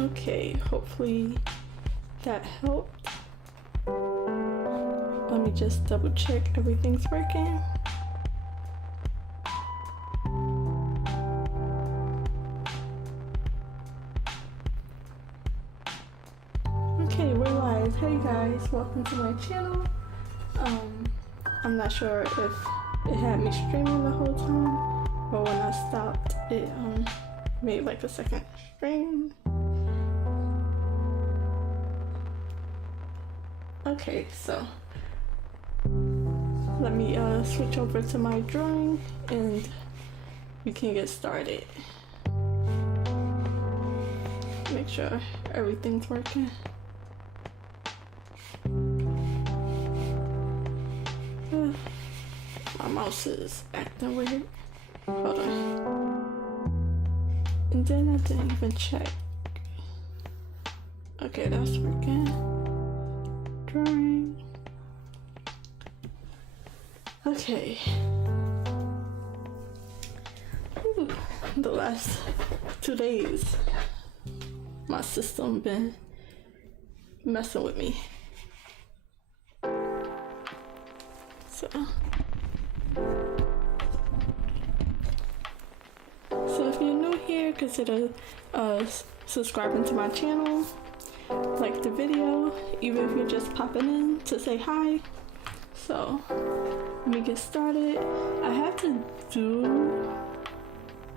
Okay, hopefully that helped. Let me just double check everything's working. Okay, we're live. Hey guys, welcome to my channel. I'm not sure if it had me streaming the whole time, but when I stopped, it made like a second stream. Okay, so let me switch over to my drawing and we can get started. Make sure everything's working. My mouse is acting weird. Hold on. And then I didn't even check. Okay, that's working. Drawing. Okay. Ooh, the last 2 days, my system been messing with me. So if you're new here, consider subscribing to my channel, like the video, even if you're just popping in to say hi. So let me get started. I have to do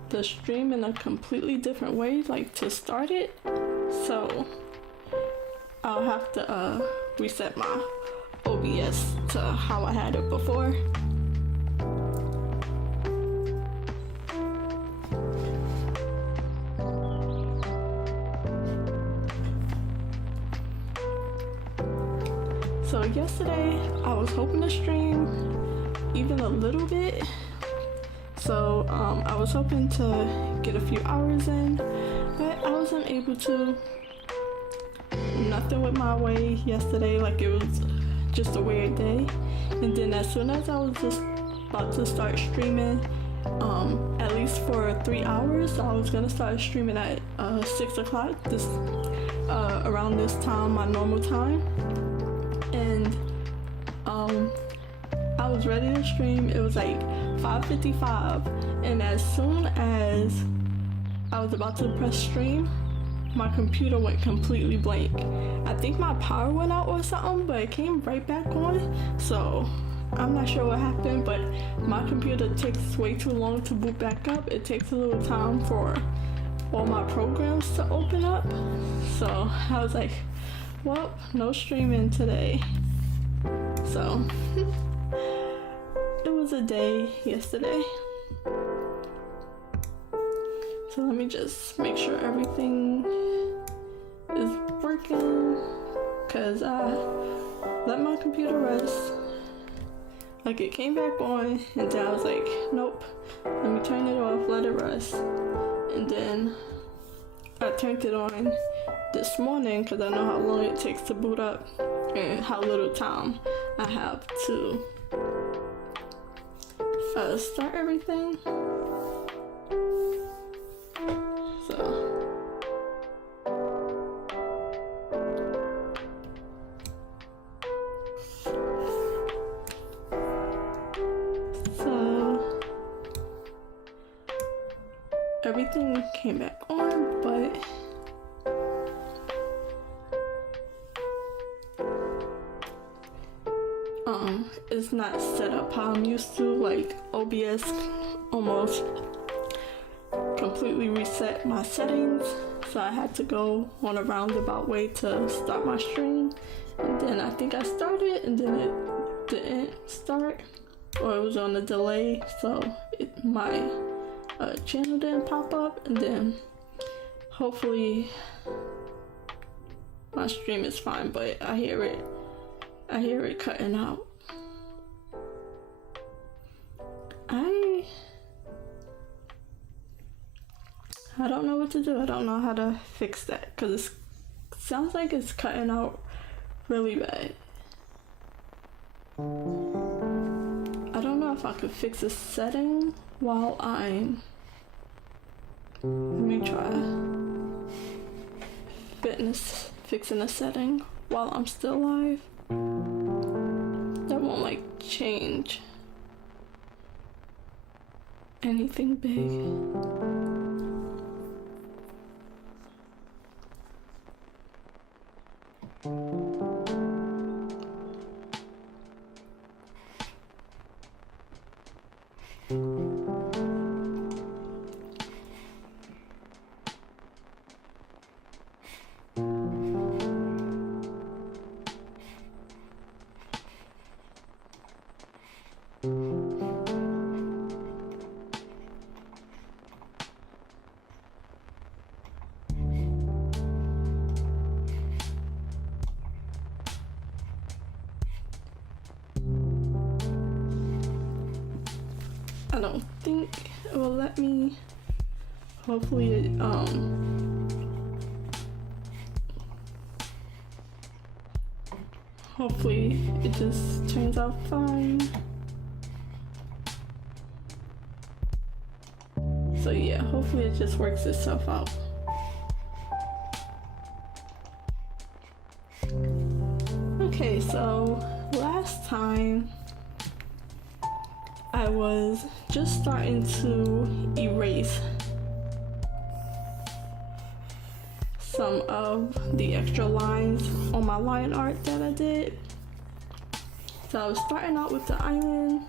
the stream in a completely different way, like to start it. So I'll have to reset my OBS to how I had it before. So yesterday I was hoping to stream even a little bit. So I was hoping to get a few hours in, but I wasn't able to. Nothing went my way yesterday, like it was just a weird day. And then as soon as I was just about to start streaming, at least for 3 hours, I was gonna start streaming at 6 o'clock, this around this time, my normal time. And I was ready to stream. It was like 5:55, and as soon as I was about to press stream, my computer went completely blank. I think my power went out or something, but it came right back on. So I'm not sure what happened, but my computer takes way too long to boot back up. It takes a little time for all my programs to open up. So I was like, well, no streaming today. So it was a day yesterday. So let me just make sure everything is working, because I let my computer rest. Like it came back on, and then I was like, nope, let me turn it off, let it rest. And then I turned it on this morning because I know how long it takes to boot up and how little time I have to start everything. So everything came back on, but it's not set up how I'm used to. Like OBS almost completely reset my settings, so I had to go on a roundabout way to start my stream. And then I think I started and then it didn't start, or it was on a delay, so my channel didn't pop up. And then hopefully my stream is fine, but I hear it cutting out. I don't know what to do. I don't know how to fix that, because it sounds like it's cutting out really bad. I don't know if I could fix a setting while I'm... Let me try. fixing a setting while I'm still live. That won't like change anything big. I don't think it will let me. Hopefully hopefully it just turns out fine. So yeah, hopefully it just works itself out. Okay, so last time I was just starting to erase some of the extra lines on my line art that I did. So I was starting out with the island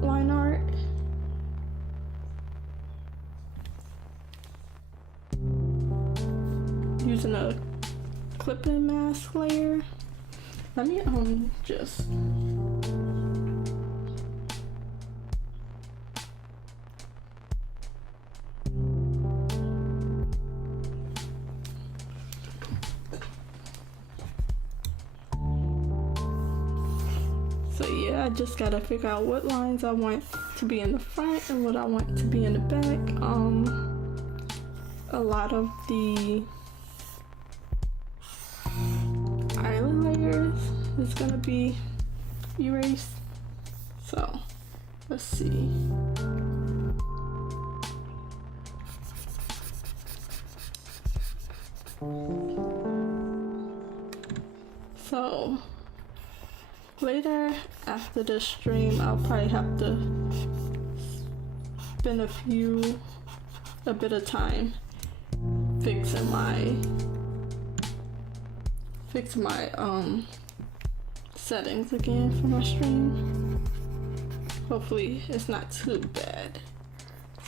line art. Using a clipping mask layer. Let me just I just gotta figure out what lines I want to be in the front and what I want to be in the back. A lot of the island layers is gonna be erased. So let's see. So later after this stream, I'll probably have to spend a bit of time fixing my settings again for my stream. Hopefully it's not too bad.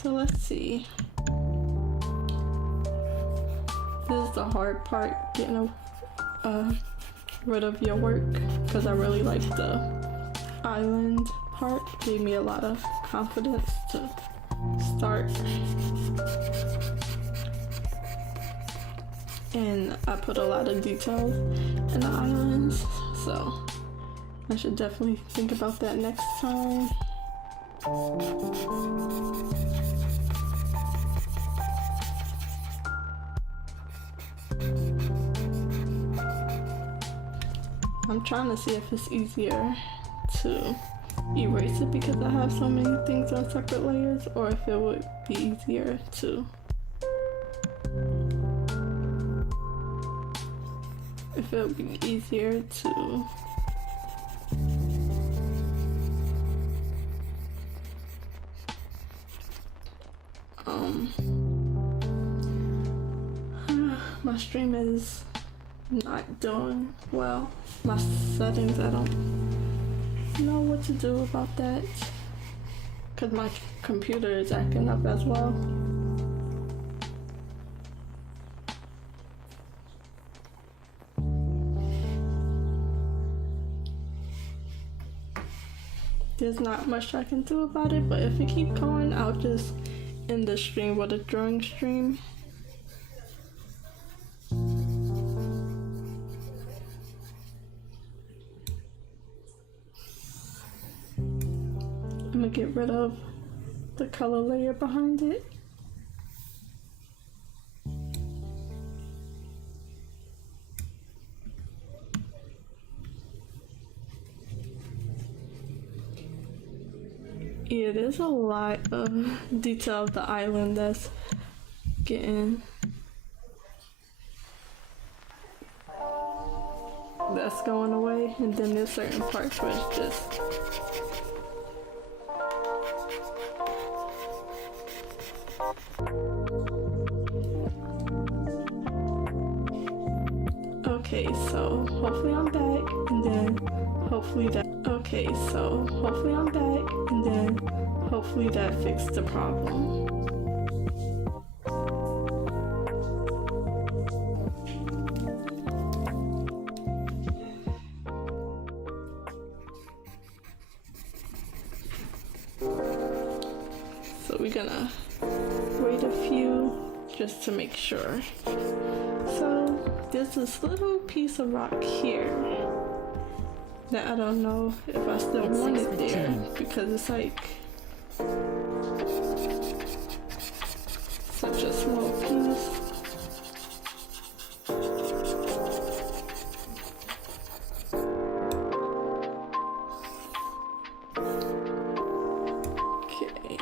So let's see. This is the hard part, getting rid of your work, because I really like the island part. It gave me a lot of confidence to start. And I put a lot of details in the islands, so I should definitely think about that next time. I'm trying to see if it's easier to erase it because I have so many things on separate layers, or if it would be easier to my stream is not doing well. My settings, I don't know what to do about that because my computer is acting up as well. There's not much I can do about it, but if it keeps going, I'll just end the stream with a drawing stream. I'm gonna get rid of the color layer behind it. Yeah, there's a lot of detail of the island that's getting that's going away, and then there's certain parts where it's just okay, so hopefully I'm back, and then hopefully that fixed the problem. So we're gonna wait a few just to make sure. So there's this little piece of rock here that I don't know if I still want it there because it's like such a small piece. Okay.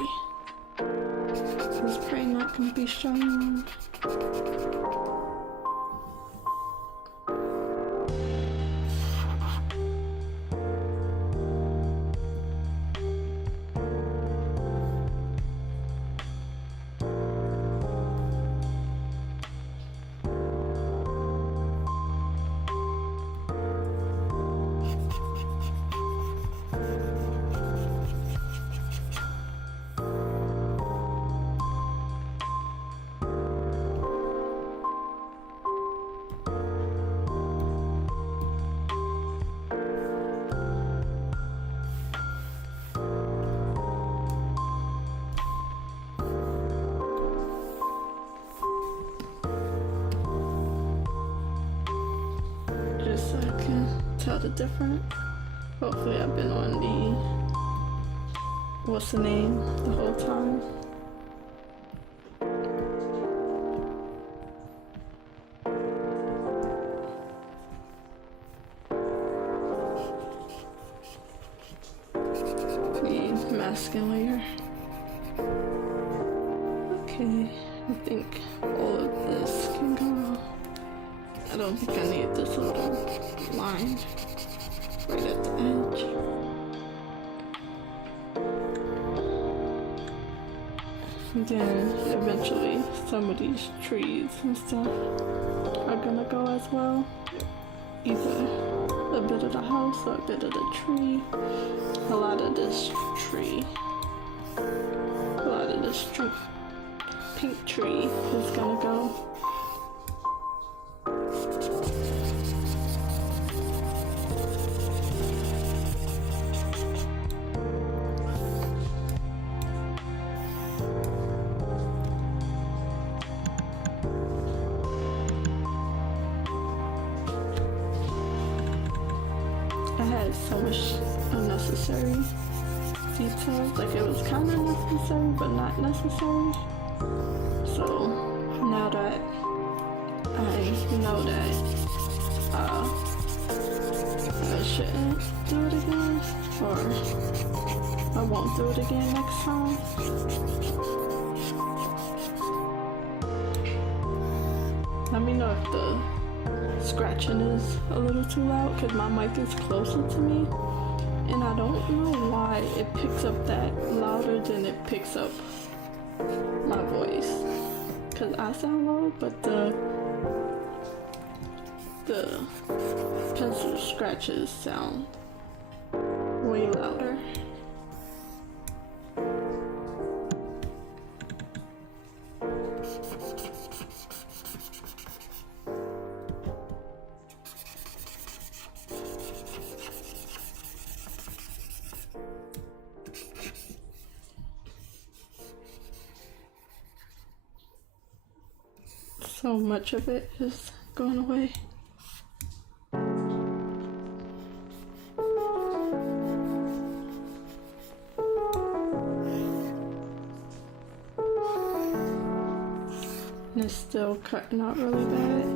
This pray not gonna be showing. Just so I can tell the difference. Hopefully I've been on the what's the name the whole time. The masking layer. Okay, I think all of this can go. I don't think I need this little line right at the edge. And then eventually some of these trees and stuff are gonna go as well. Either a bit of the house or a bit of the tree. A lot of this tree. Pink tree is gonna go. I had so much unnecessary details, like it was kind of necessary but not necessary. So now that I know that I shouldn't do it again, or I won't do it again next time. Let me know if the scratching is a little too loud because my mic is closer to me, and I don't know why it picks up that louder than it picks up my voice, because I sound low, but the pencil scratches sound way louder. So much of it is going away. And it's still cutting out really bad.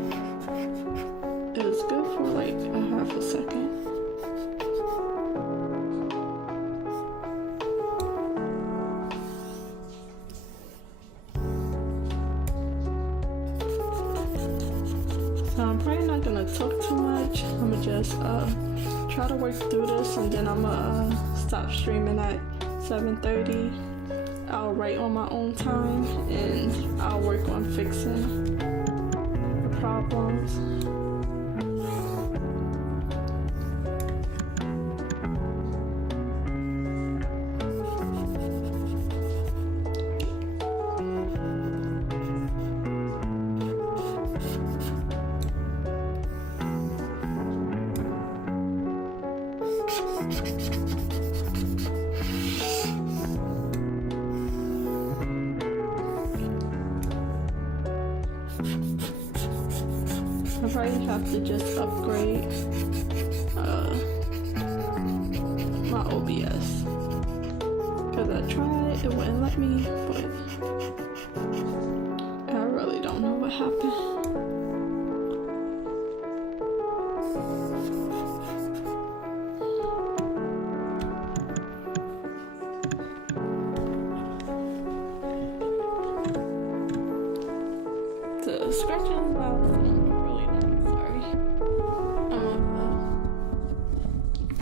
It was good for like a half a second. So I'm probably not gonna talk too much. I'm gonna just try to work through this, and then I'm gonna stop streaming at 7:30. I'll write on my own time, and I'll work on fixing the problems. I probably have to just upgrade my OBS, because I tried, it wouldn't let me, but I really don't know what happened. The scratching is loud. Really loud. Sorry.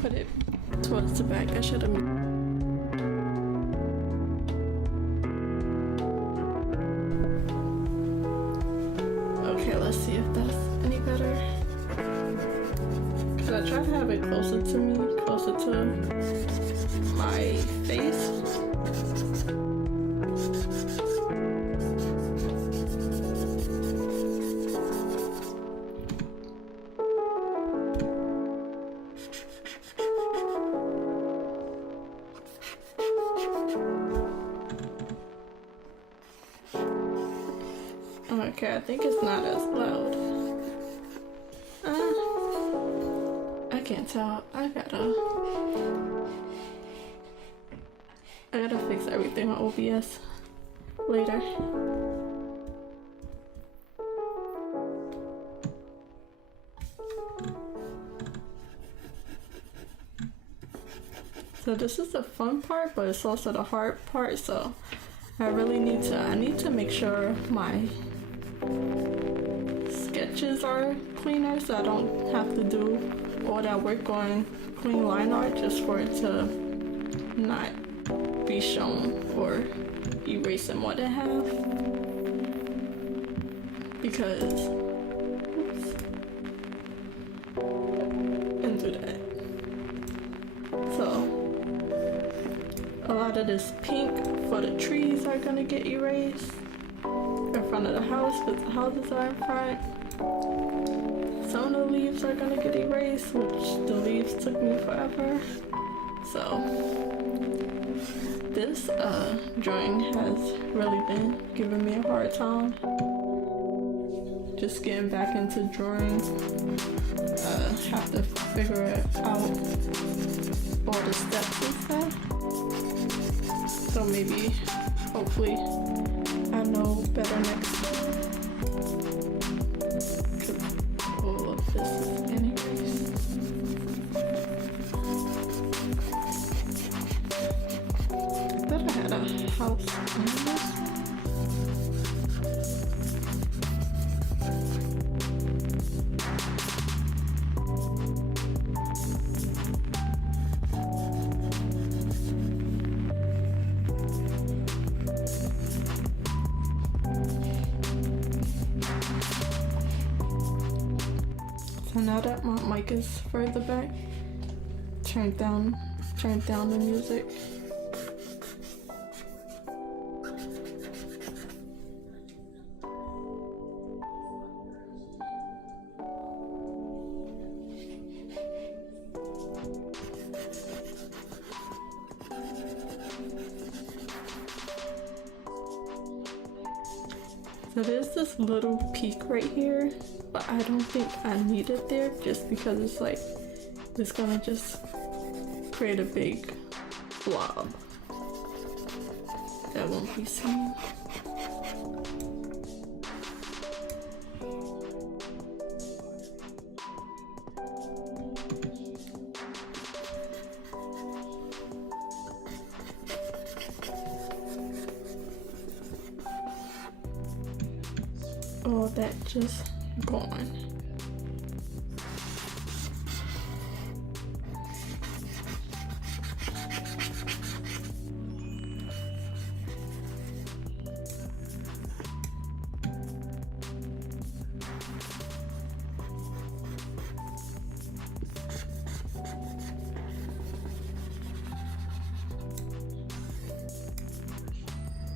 Put it towards the back. I should have. Okay, let's see if that's any better. Cause I try to have it closer to me, closer to my face. Okay, I think it's not as loud. I can't tell. I gotta fix everything on OBS later. So this is the fun part, but it's also the hard part, so I need to make sure my sketches are cleaner, so I don't have to do all that work on clean line art just for it to not be shown or erasing more than half. Because, oops, and do that. So, a lot of this pink for the trees are gonna get erased in front of the house, because the houses are in front. Some of the leaves are gonna get erased, which the leaves took me forever. So this drawing has really been giving me a hard time. Just getting back into drawing. Have to figure out all the steps and stuff. So maybe, hopefully, I know better next time. All of this is anyways. I thought I had a house in this. So now that my mic is further back, turn down the music. So there's this little peak right here, but I don't think I need it there, just because it's like, it's gonna just create a big blob that won't be seen. All that just gone.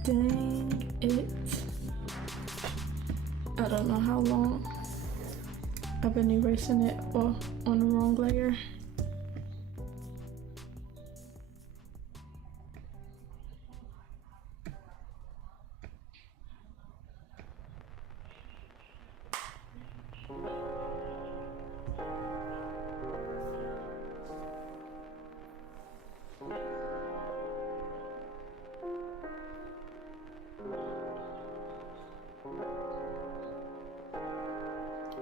Dang it. I don't know how long I've been erasing it on the wrong layer.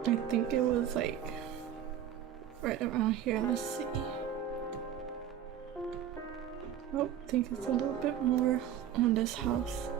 I think it was like right around here. Let's see. Oh, I think it's a little bit more on this house.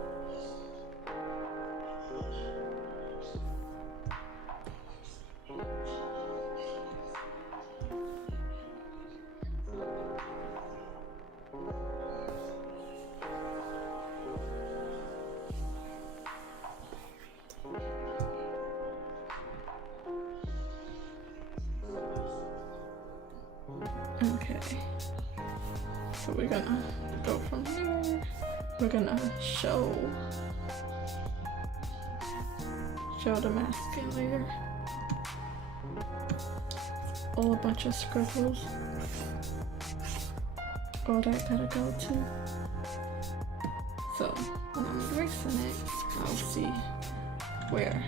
Okay, so we're gonna go from here. We're gonna show the masking layer. All a bunch of scribbles. All that gotta go too. So when I'm erasing it, I'll see where.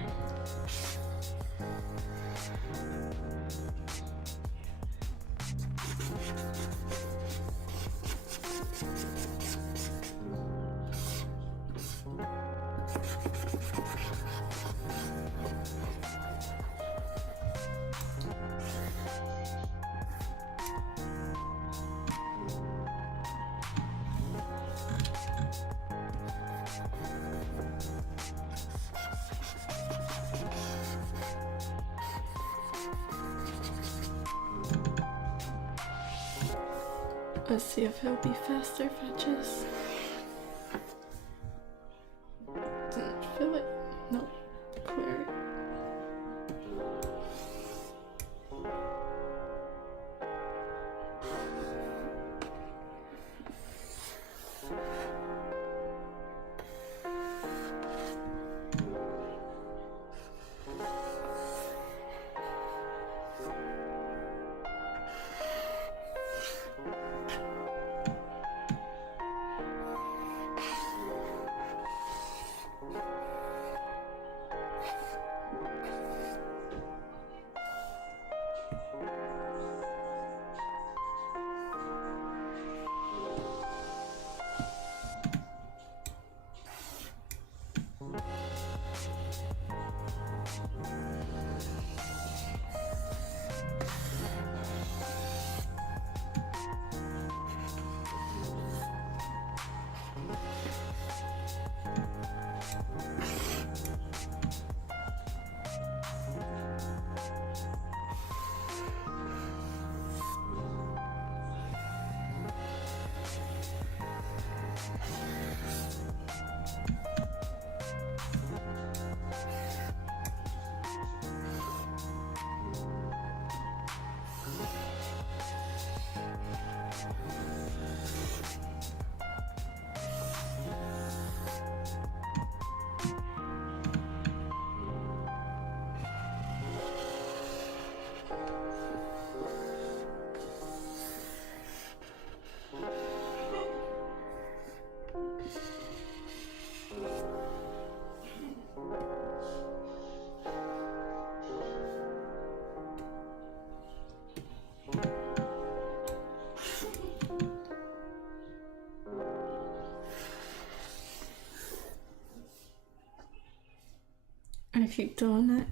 Let's see if it'll be faster if I just didn't fill it. Nope, clear it. I keep doing that,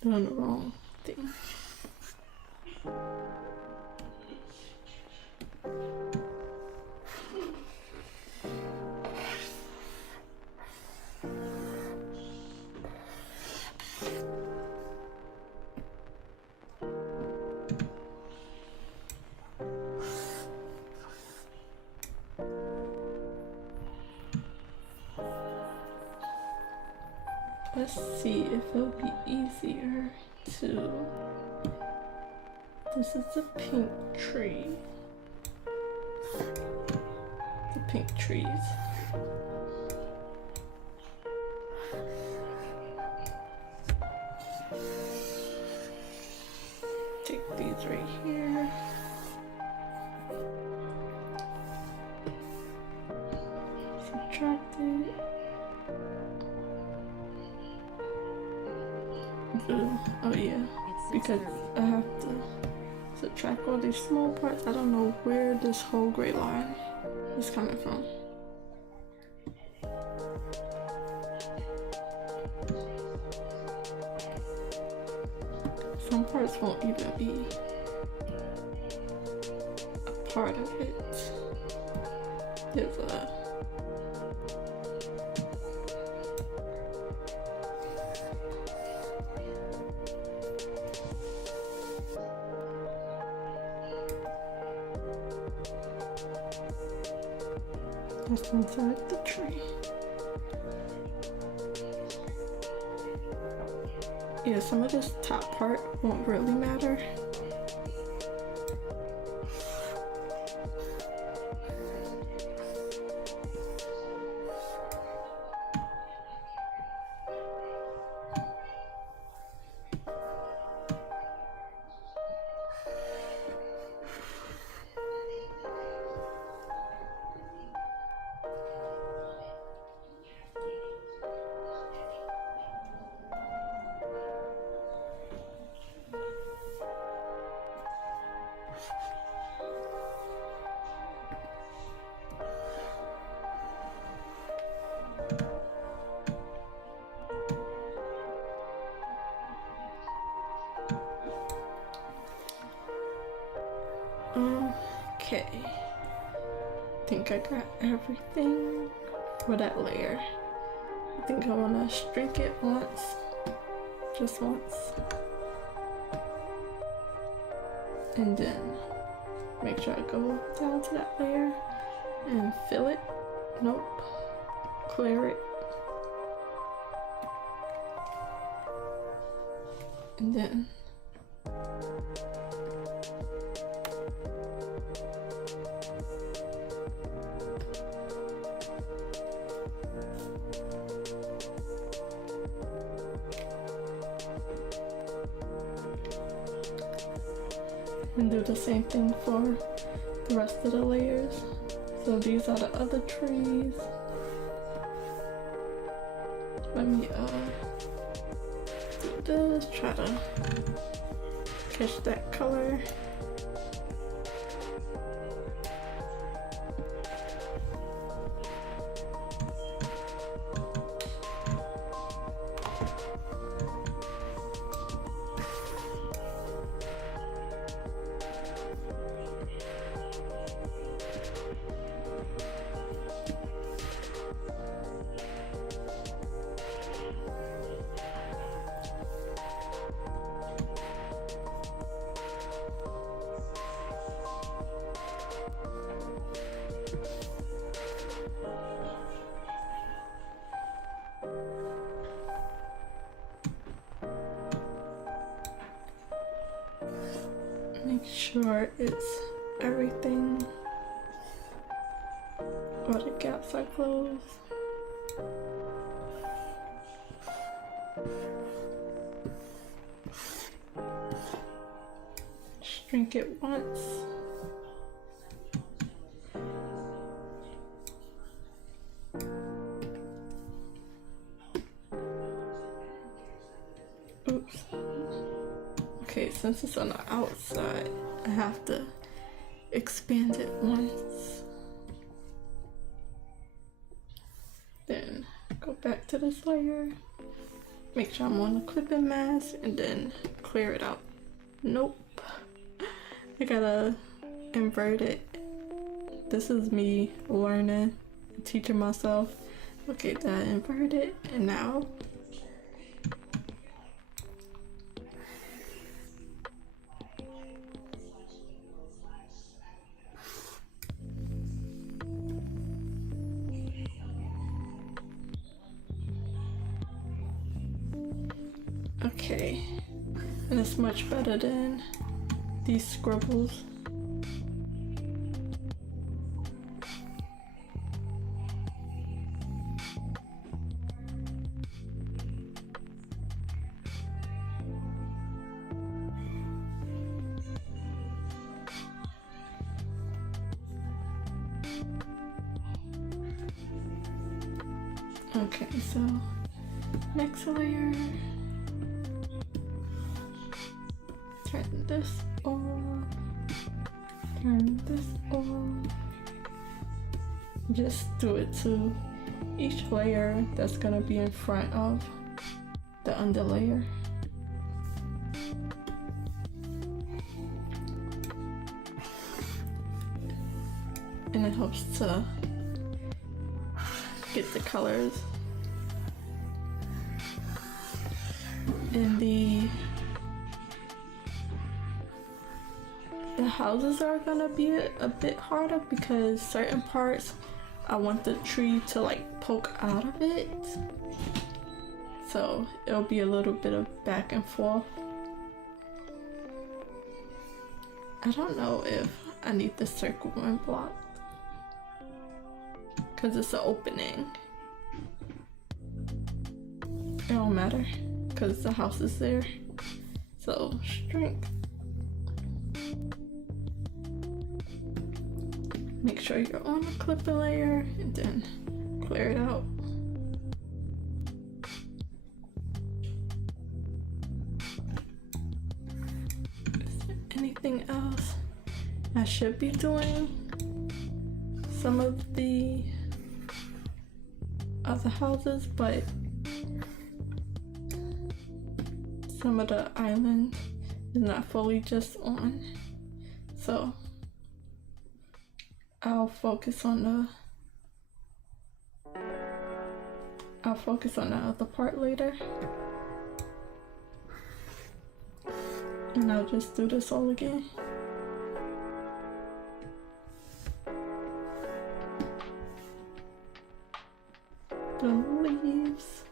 doing the wrong thing. Let's see if it'll be easier to. This is the pink tree. The pink trees. goes right here. Subtract it. Oh yeah, because I have to subtract all these small parts. I don't know where this whole gray line is coming from. Some parts won't even be a part of it. There's a that's inside the tree. Yeah, some of this top part won't really matter. Okay, I think I got everything for that layer. I think I want to shrink it once, just once, and then make sure I go down to that layer and fill it. Nope, clear it, and then do the same thing for the rest of the layers. So these are the other trees. Let me do this, try to catch that color. Make sure it's everything. All the gaps are closed. Shrink it once. Oops. Okay, since it's on the outside, I have to expand it once. Then go back to this layer. Make sure I'm on the clipping mask and then clear it out. Nope. I gotta invert it. This is me learning, teaching myself. Okay, that invert it, and now okay, and it's much better than these scribbles. Okay, so next layer, turn this off, turn this off. Just do it to each layer that's gonna be in front of the underlayer. And it helps to get the colors. And the houses are gonna be a bit harder because certain parts I want the tree to like poke out of it. So it'll be a little bit of back and forth. I don't know if I need the circle one block because it's an opening. It don't matter because the house is there. So strength. Make sure you're on the clipper layer and then clear it out. Is there anything else I should be doing? Some of the other houses, but some of the island is not fully just on. So I'll focus on the other part later. And I'll just do this all again. The leaves.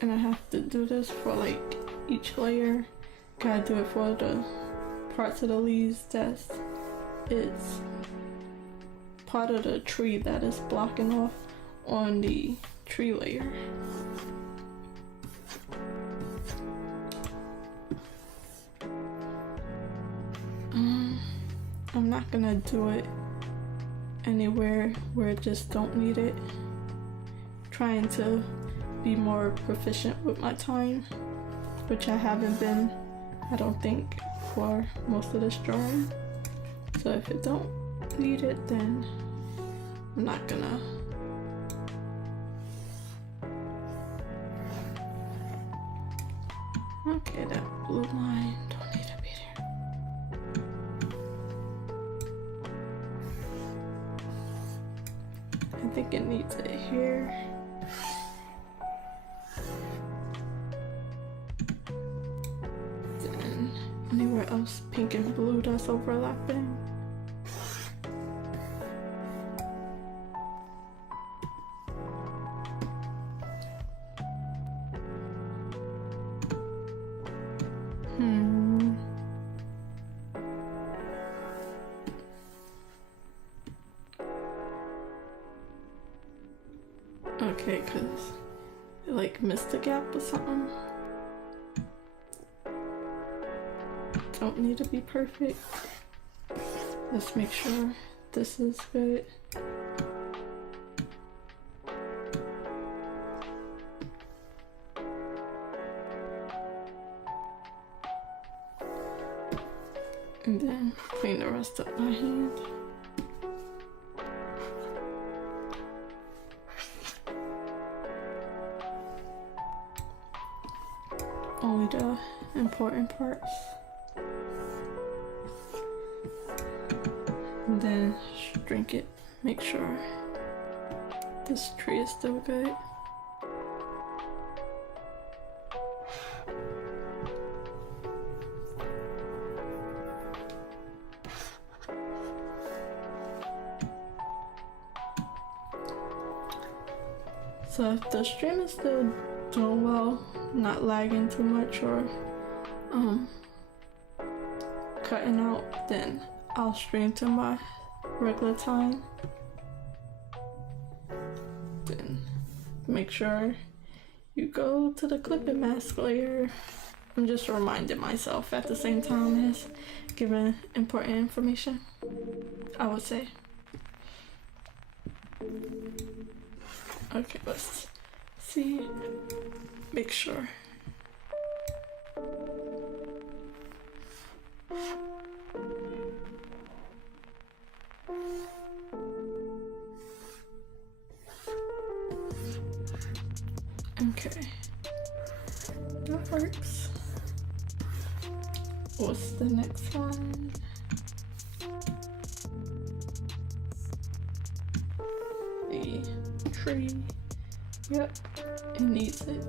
And I have to do this for like each layer. Gotta do it for the parts of the leaves that's it's part of the tree that is blocking off on the tree layer. I'm not gonna do it anywhere where I just don't need it. Trying to be more proficient with my time, which I haven't been, I don't think, for most of this drawing. So if I don't need it, then I'm not gonna. Okay, that blue line don't need to be there. I think it needs it here. Anywhere else pink and blue that's overlapping. Okay, cause it like missed a gap or something. Don't need to be perfect. Let's make sure this is good. And then clean the rest up by hand. Only the important parts. And then shrink it. Make sure this tree is still good. So if the stream is still doing well, not lagging too much or cutting out, then I'll stream to my regular time. Then make sure you go to the clip and mask layer. I'm just reminding myself at the same time as giving important information, I would say. Okay, let's see. Make sure. Okay, that works. What's the next one? The tree. Yep, it needs it.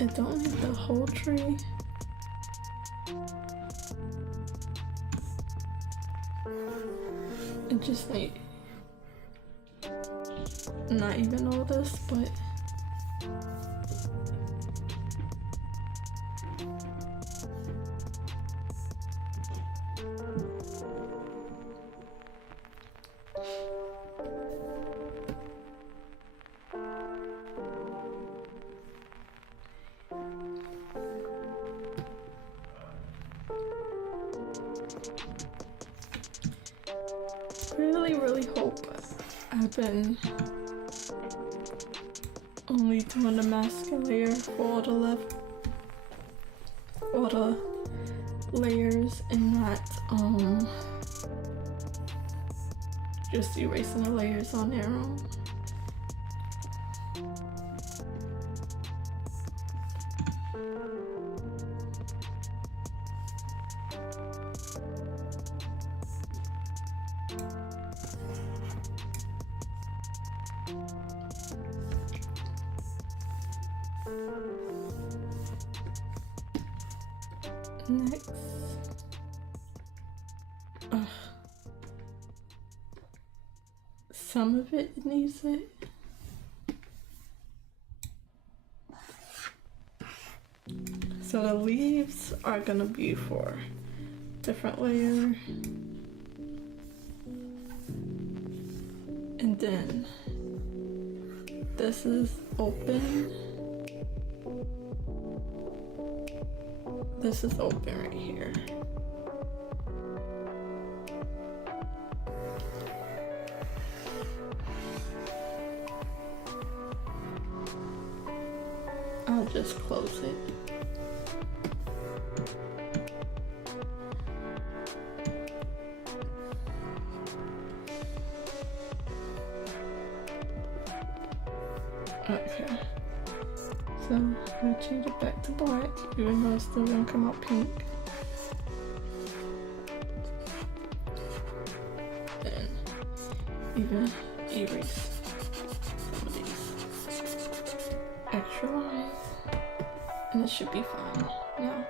It don't need the whole tree. It just need not even all this, but really hope I've been only doing the mask layer for all the layers and not just erasing the layers on their own. Next, some of it needs it. So the leaves are gonna be for different layer. And then this is open. This is open right here. I'll just close it. Okay. So I'm gonna change it back to black, even though it's still gonna come out pink. Then even erase some of these extra lines, and it should be fine now.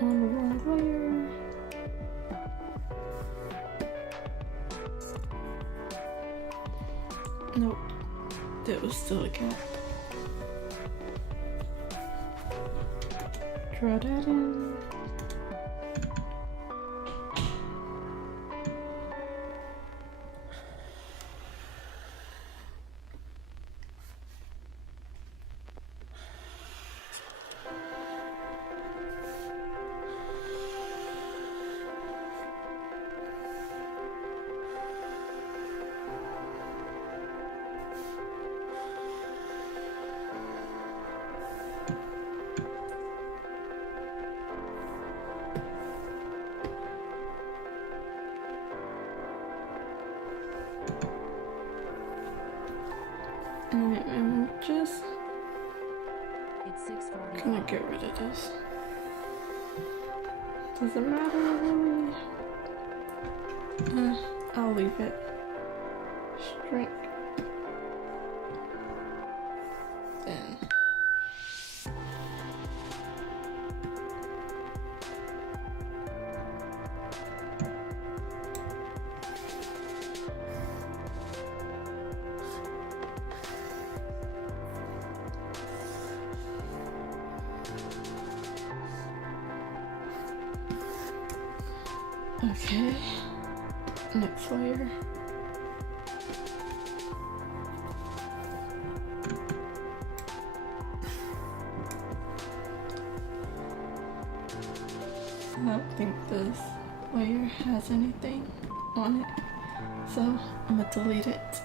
On the wrong layer. Nope, there was still a gap. Draw that in. 6:45. I'm gonna get rid of this. Doesn't matter really. I'll leave it. Shrink. Then. Okay, next layer. I don't think this layer has anything on it, so I'm gonna delete it.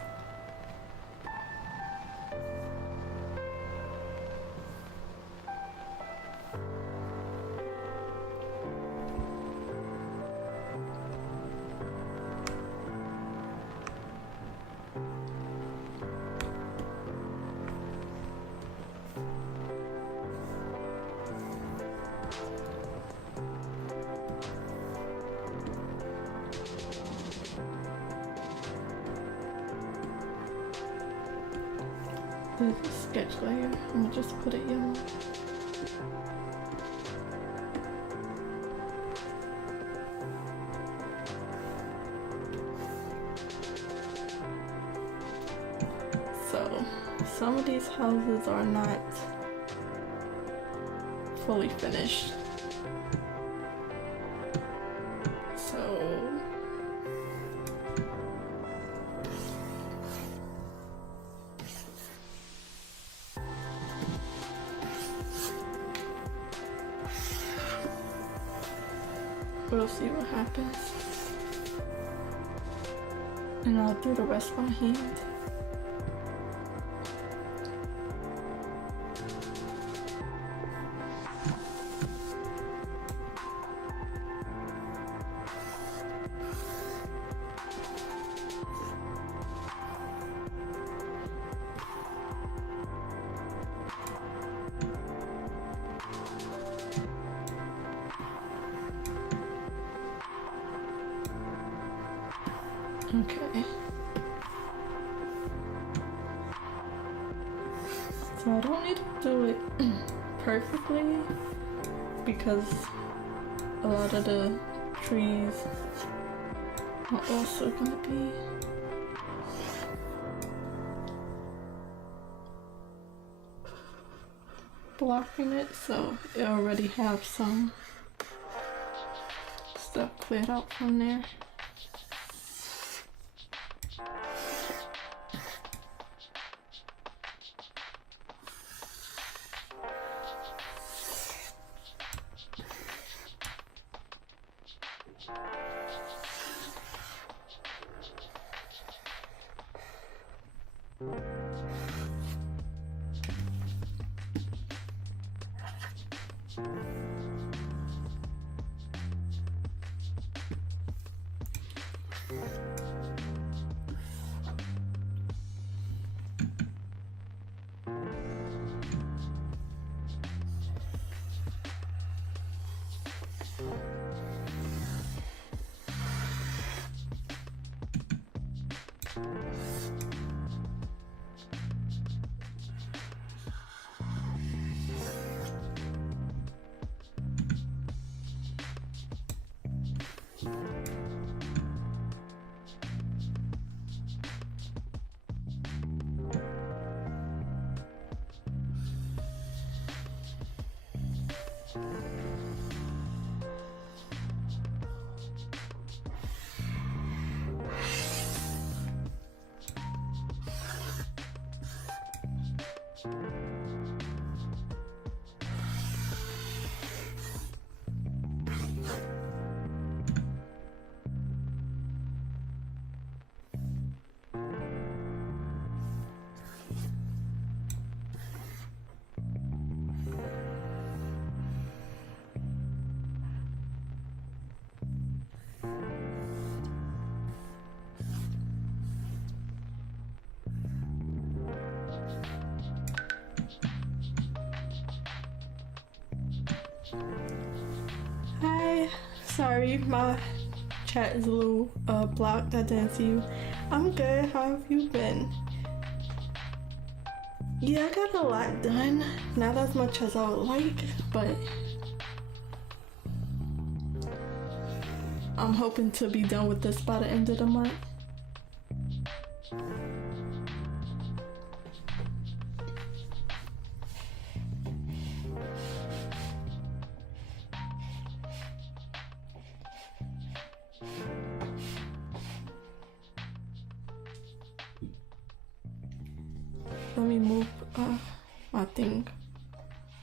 The sketch layer, I'm gonna just put it yellow. So, some of these houses are not fully finished. So, we'll see what happens. And I'll do the rest by hand. Okay. So I don't need to do it perfectly because a lot of the trees are also gonna be blocking it, so it already have some stuff cleared out from there. Hi, sorry, my chat is a little blocked. I didn't see you. I'm good. How have you been? Yeah, I got a lot done. Not as much as I would like, but I'm hoping to be done with this by the end of the month. Let me move my thing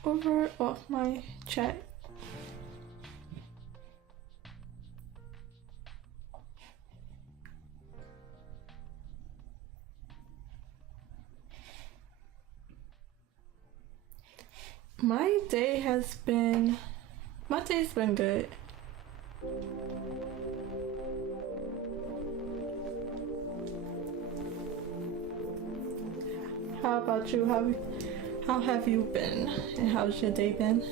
over off my chat. My day's been good. How about you? How have you been? And how's your day been?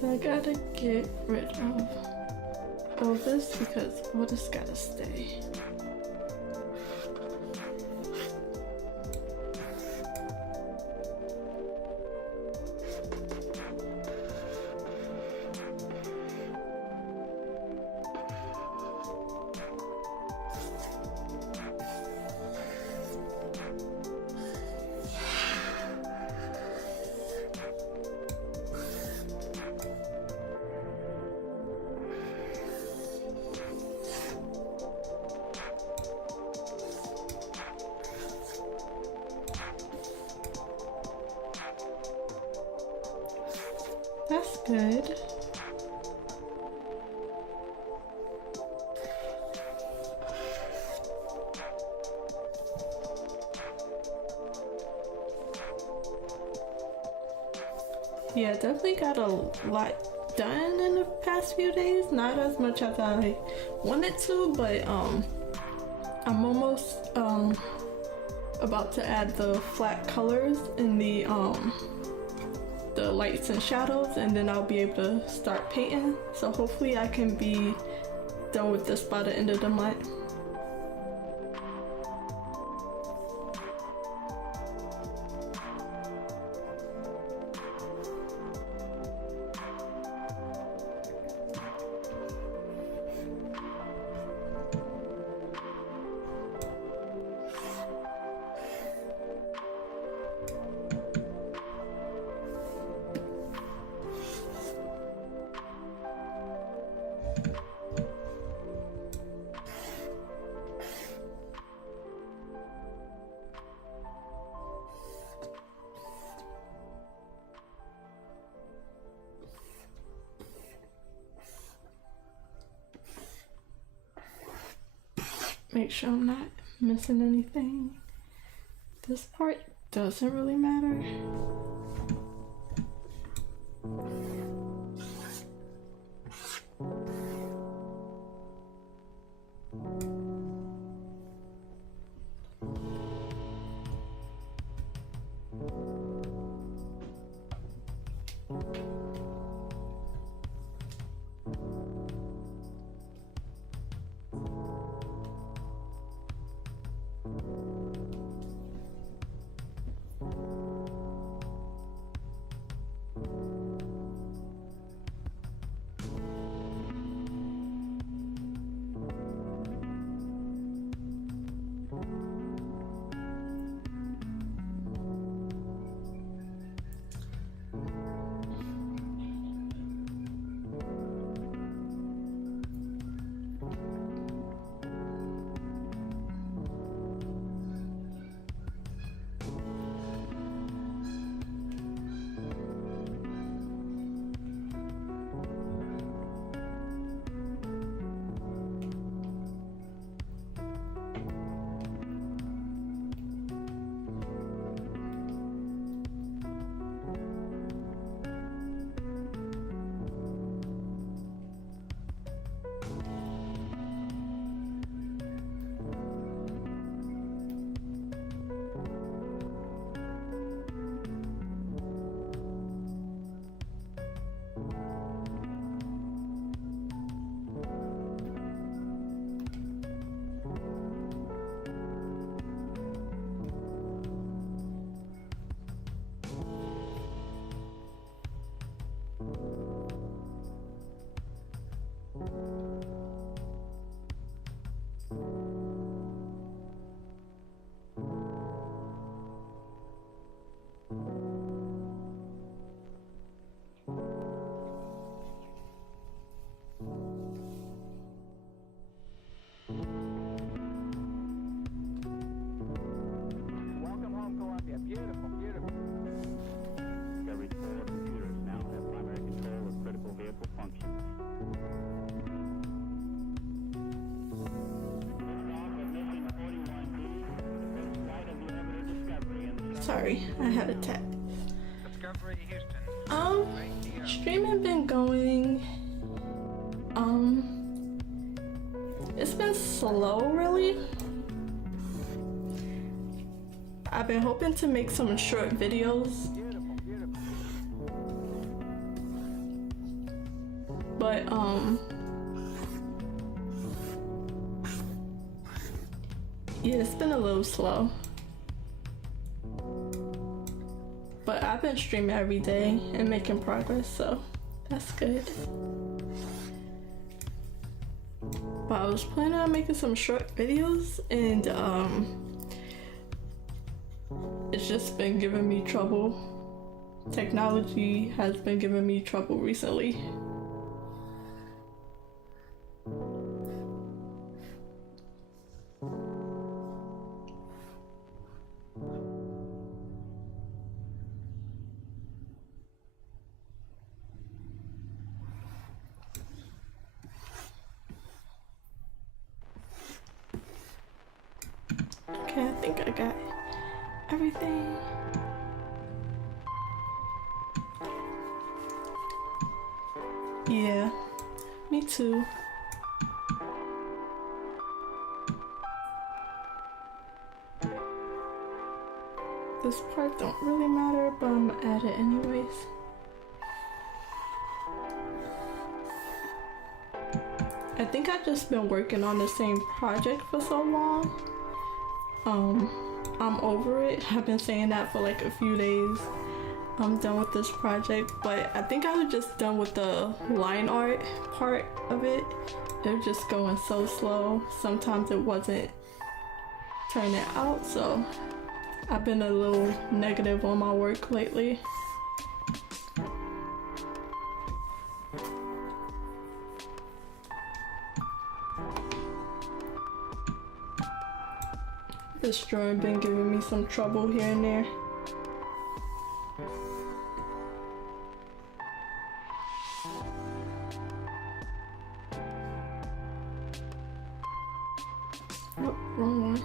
So I gotta get rid of all this because all this gotta stay. That's good. Yeah, definitely got a lot done in the past few days. Not as much as I wanted to, but I'm almost about to add the flat colors in the lights and shadows, and then I'll be able to start painting. So hopefully I can be done with this by the end of the month. Make sure I'm not missing anything. This part doesn't really matter. Sorry, I had a tap. Streaming been going. It's been slow, really. I've been hoping to make some short videos, but yeah, it's been a little slow. But I've been streaming every day and making progress, so that's good. But I was planning on making some short videos, and it's just been giving me trouble. Technology has been giving me trouble recently. Okay, I think I got everything. Yeah, me too. This part don't really matter, but I'm gonna add it anyways. I think I've just been working on the same project for so long. I'm over it. I've been saying that for like a few days. I'm done with this project, but I think I was just done with the line art part of it. It was just going so slow. Sometimes it wasn't turning out, so I've been a little negative on my work lately. This drawing been giving me some trouble here and there. Nope, wrong one.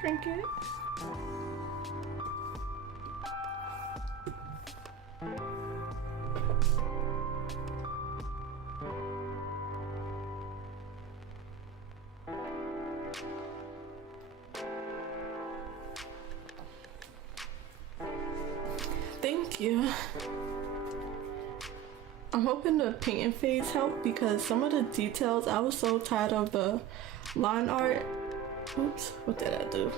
Shrink it. Thank you. I'm hoping the painting phase helped because some of the details, I was so tired of the line art. Oops, what did I do?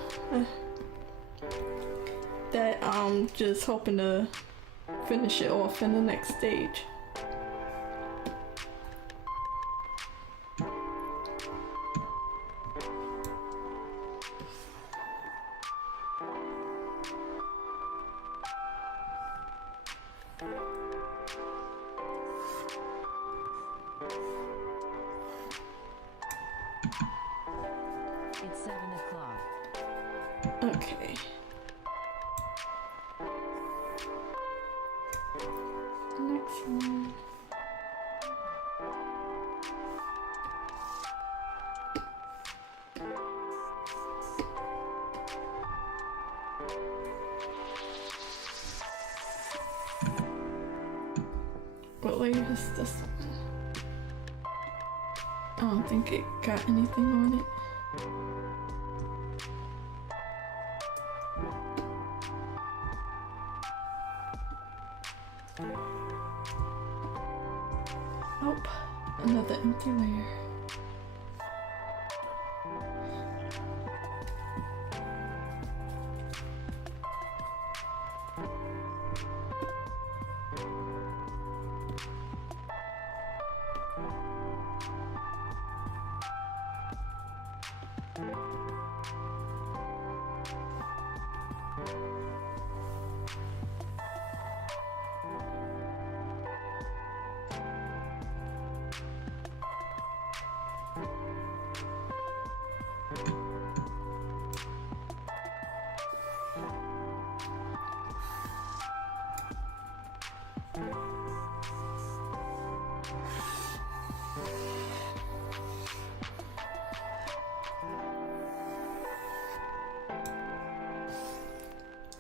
That I'm just hoping to finish it off in the next stage. It's 7 o'clock. Okay. Next one. What layer is this one? I don't think it got anything on it. Nope, another empty layer.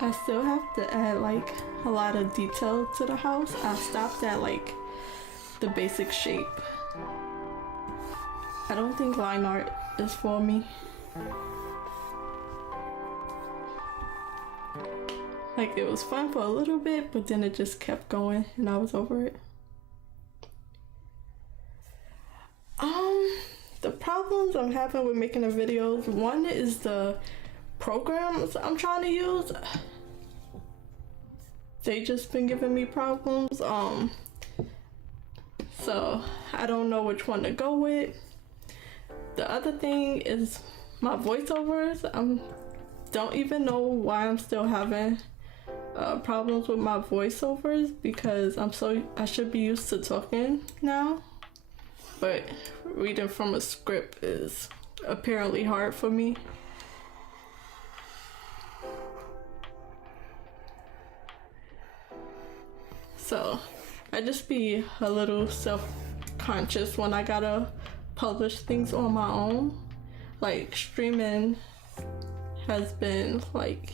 I still have to add like a lot of detail to the house. I stopped at like the basic shape. I don't think line art is for me. Like, it was fun for a little bit, but then it just kept going and I was over it. The problems I'm having with making the videos, one is the programs I'm trying to use. They just been giving me problems. So I don't know which one to go with. The other thing is my voiceovers. Don't even know why I'm still having problems with my voiceovers, because I should be used to talking now, but reading from a script is apparently hard for me. So I just be a little self-conscious when I gotta publish things on my own. Like, streaming has been like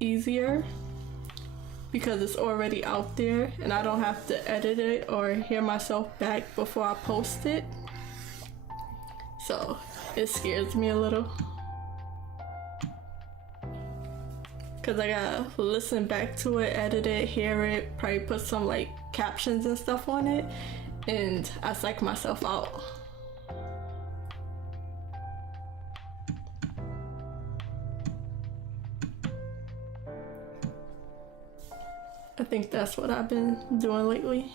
easier because it's already out there and I don't have to edit it or hear myself back before I post it. So it scares me a little, because I gotta listen back to it, edit it, hear it, probably put some like captions and stuff on it, and I psych myself out. I think that's what I've been doing lately.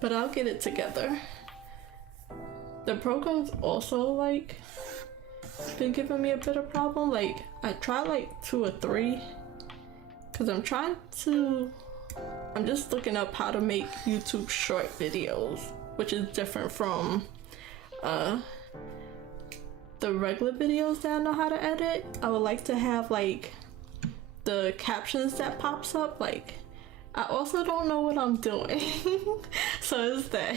But I'll get it together. The program's also like been giving me a bit of problem. Like, I tried like 2 or 3, because I'm just looking up how to make YouTube short videos, which is different from the regular videos that I know how to edit. I would like to have like the captions that pops up. Like, I also don't know what I'm doing. So it's that.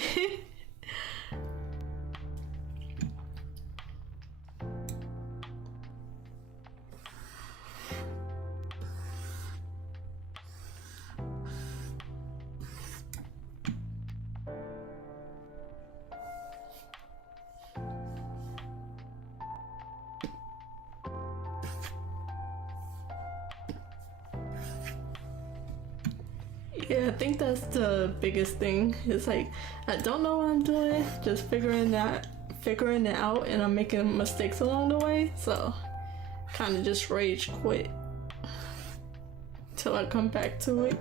Yeah, I think that's the biggest thing. It's like, I don't know what I'm doing, just figuring it out, and I'm making mistakes along the way. So kind of just rage quit till I come back to it.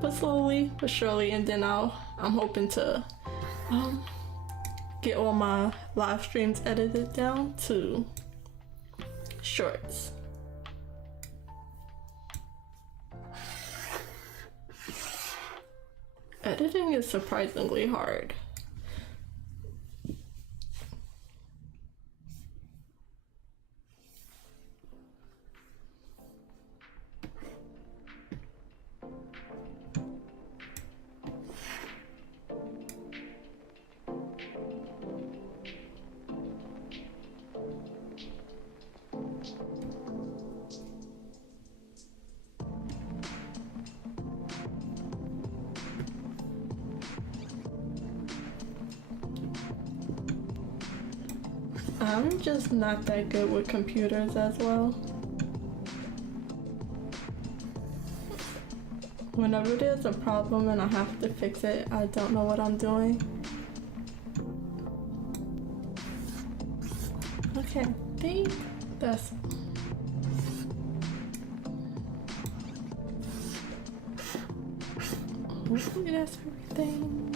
But slowly but surely, and then I'm hoping to get all my live streams edited down to shorts. Editing is surprisingly hard. I'm just not that good with computers as well. Whenever there's a problem and I have to fix it, I don't know what I'm doing. Okay, I think that's... hopefully that's everything.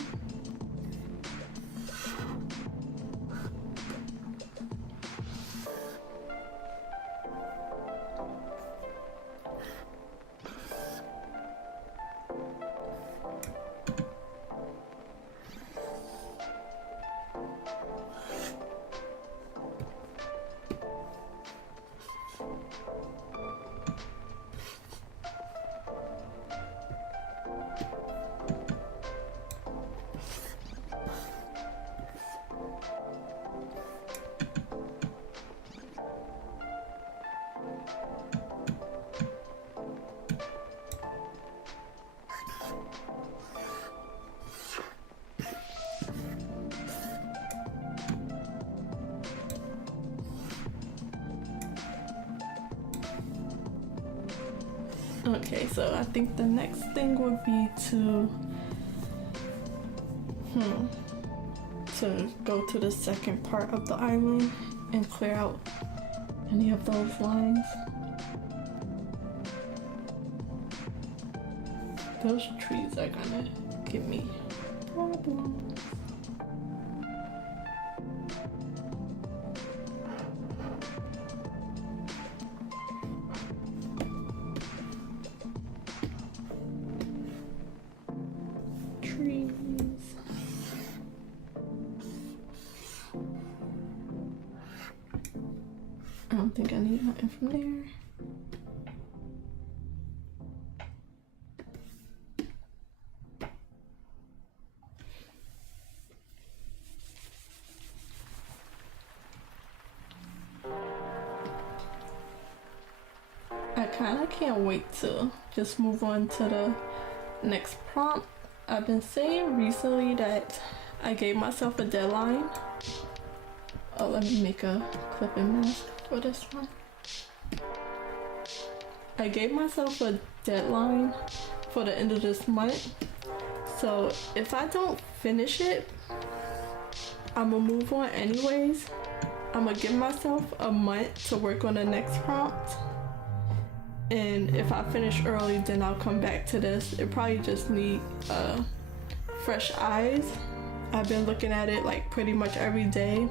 Okay, so I think the next thing would be to go to the second part of the island and clear out any of those lines. Those trees are gonna give me problems. I don't think I need nothing from there. I kinda can't wait to just move on to the next prompt. I've been saying recently that I gave myself a deadline. Oh, let me make a clipping mask for this one. I gave myself a deadline for the end of this month. So if I don't finish it, I'ma move on anyways. I'ma give myself a month to work on the next prompt. And if I finish early, then I'll come back to this. It probably just need fresh eyes. I've been looking at it like pretty much every day,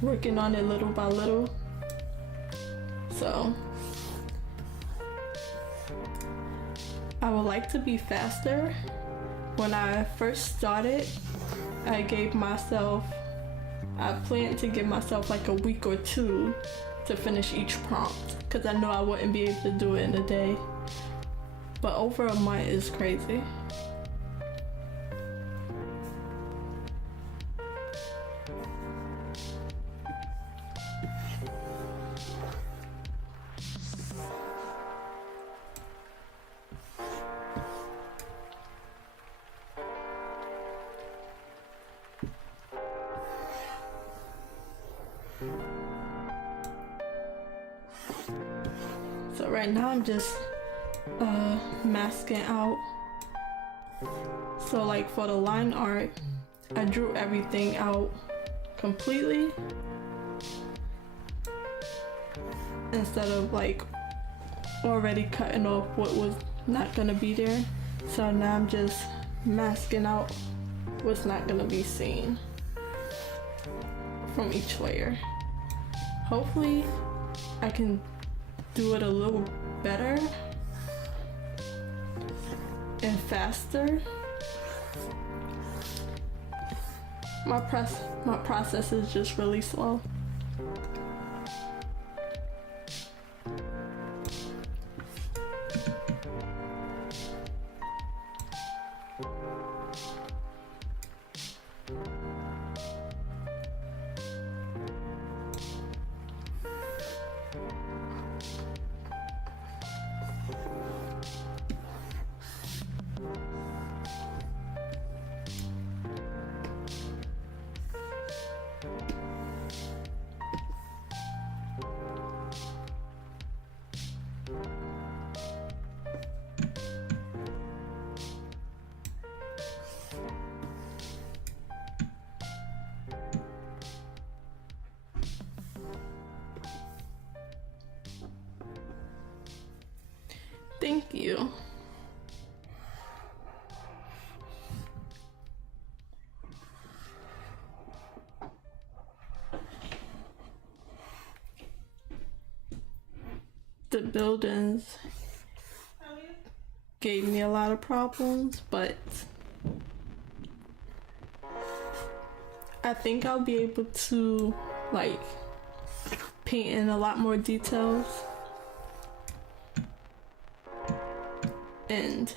working on it little by little. So I would like to be faster. When I first started, I planned to give myself like a week or two to finish each prompt because I knew I wouldn't be able to do it in a day. But over a month is crazy. So right now I'm just masking out. So like for the line art, I drew everything out completely instead of like already cutting off what was not gonna be there. So now I'm just masking out what's not gonna be seen from each layer. Hopefully I can do it a little better and faster. My process is just really slow. Thank you. The buildings gave me a lot of problems, but I think I'll be able to like paint in a lot more details and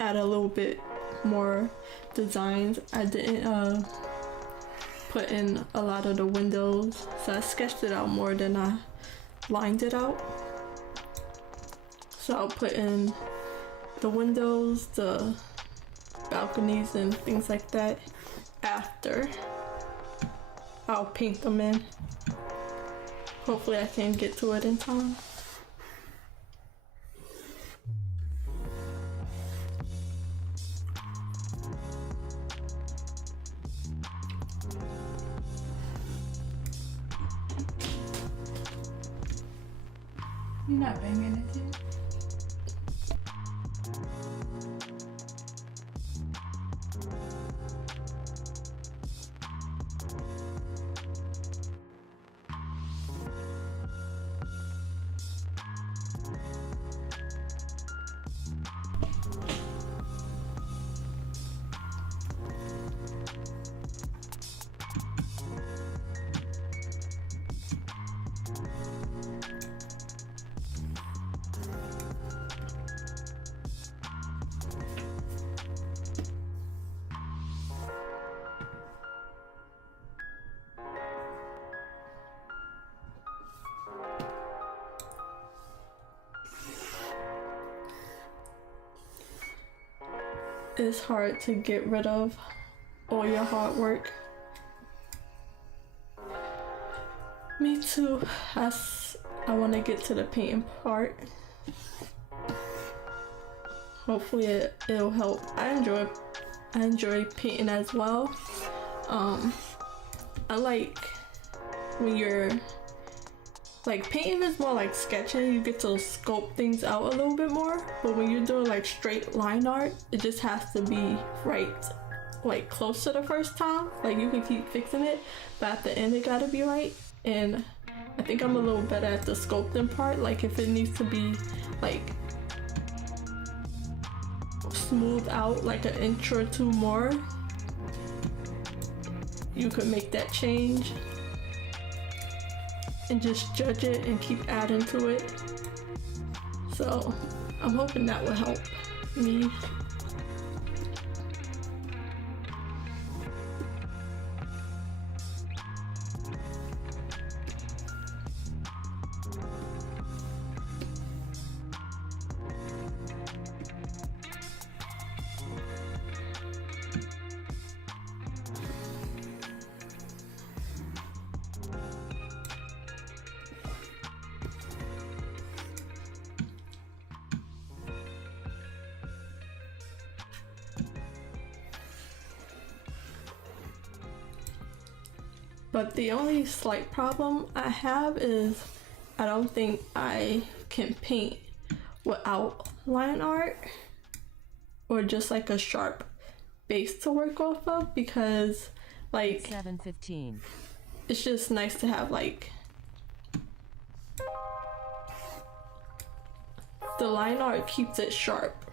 add a little bit more designs. I didn't put in a lot of the windows, so I sketched it out more than I lined it out. So I'll put in the windows, the balconies and things like that after I'll paint them in. Hopefully I can get to it in time. You're not banging it too? It's hard to get rid of all your hard work. Me too. I want to get to the painting part. Hopefully it'll help. I enjoy painting as well. I like when you're like painting is more like sketching. You get to sculpt things out a little bit more. But when you're doing like straight line art, it just has to be right, like close to the first time. Like you can keep fixing it, but at the end it gotta be right. And I think I'm a little better at the sculpting part. Like if it needs to be like smoothed out like an inch or two more, you could make that change and just judge it and keep adding to it. So I'm hoping that will help me. But the only slight problem I have is I don't think I can paint without line art or just like a sharp base to work off of, because like 7:15. it's just nice to have like the line art keeps it sharp.